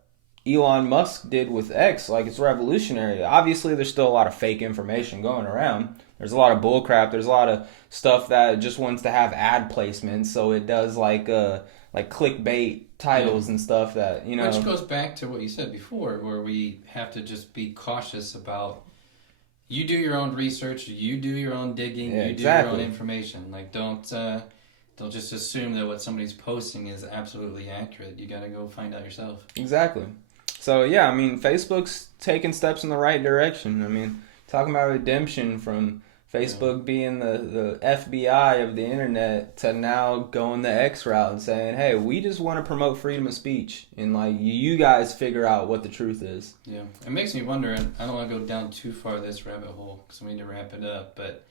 Elon Musk did with X, like it's revolutionary. Obviously, there's still a lot of fake information going around. There's a lot of bullcrap. There's a lot of stuff that just wants to have ad placements, so it does like clickbait titles and stuff that, you know. Which goes back to what you said before, where we have to just be cautious about. You do your own research. You do your own digging. Yeah, you exactly. do your own information. Like don't just assume that what somebody's posting is absolutely accurate. You got to go find out yourself. Exactly. So yeah, I mean, Facebook's taking steps in the right direction. I mean, talking about redemption from Facebook being the FBI of the internet to now going the X route and saying, hey, we just want to promote freedom of speech and like you guys figure out what the truth is. Yeah, it makes me wonder, and I don't want to go down too far this rabbit hole because we need to wrap it up, but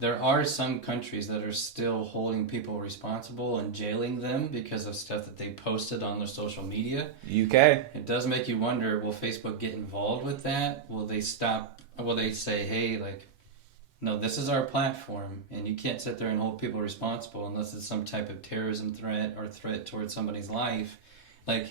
there are some countries that are still holding people responsible and jailing them because of stuff that they posted on their social media. UK. It does make you wonder, will Facebook get involved with that? Will they stop? Will they say, hey, like, no, this is our platform, and you can't sit there and hold people responsible unless it's some type of terrorism threat or threat towards somebody's life. Like,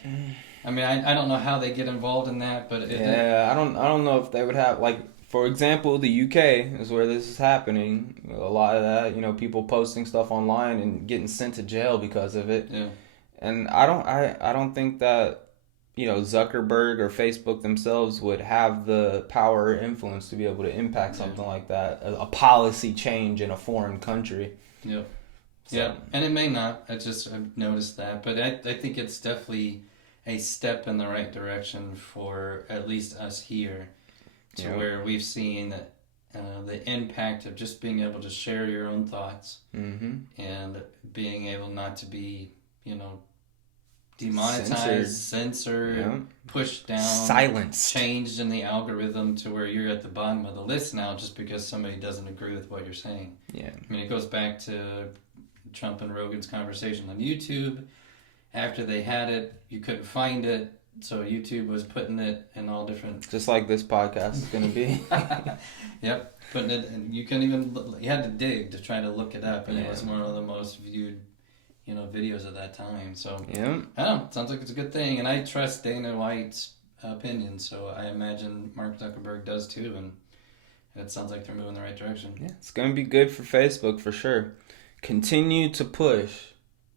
I mean, I don't know how they get involved in that, but I don't know if they would have, like, for example, the UK is where this is happening. A lot of that, you know, people posting stuff online and getting sent to jail because of it. Yeah. And I don't think that, you know, Zuckerberg or Facebook themselves would have the power or influence to be able to impact something like that, a policy change in a foreign country. Yeah. So. Yeah, and it may not. I've noticed that, but I think it's definitely a step in the right direction for at least us here, to where we've seen the impact of just being able to share your own thoughts and being able not to be, you know, demonetized, censored, pushed down, silenced, changed in the algorithm to where you're at the bottom of the list now just because somebody doesn't agree with what you're saying. Yeah. I mean, it goes back to Trump and Rogan's conversation on YouTube. After they had it, you couldn't find it, so YouTube was putting it in all different... Just like this podcast is going to be. Yep, putting it, and you couldn't even... You had to dig to try to look it up, and it was one of the most viewed, you know, videos at that time. So, I don't know, it sounds like it's a good thing, and I trust Dana White's opinion, so I imagine Mark Zuckerberg does too, and it sounds like they're moving in the right direction. Yeah, it's going to be good for Facebook for sure. Continue to push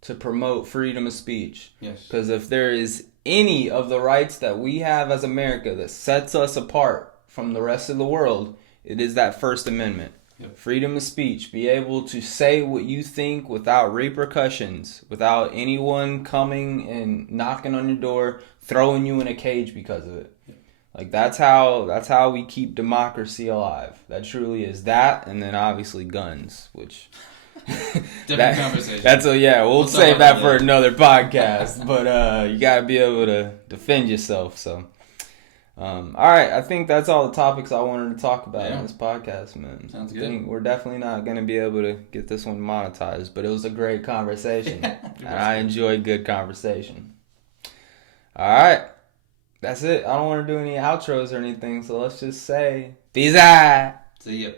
to promote freedom of speech. Yes. Because if there is any of the rights that we have as America that sets us apart from the rest of the world, it is that First Amendment. Yep. Freedom of speech. Be able to say what you think without repercussions, without anyone coming and knocking on your door, throwing you in a cage because of it. Yep. Like that's how we keep democracy alive. That truly is that, and then obviously guns, which different conversation. That's we'll save that for another podcast. But you gotta be able to defend yourself. So, all right, I think that's all the topics I wanted to talk about in this podcast, man. Sounds good. We're definitely not gonna be able to get this one monetized, but it was a great conversation, and I enjoy good conversation. All right, that's it. I don't want to do any outros or anything, so let's just say peace out. See ya.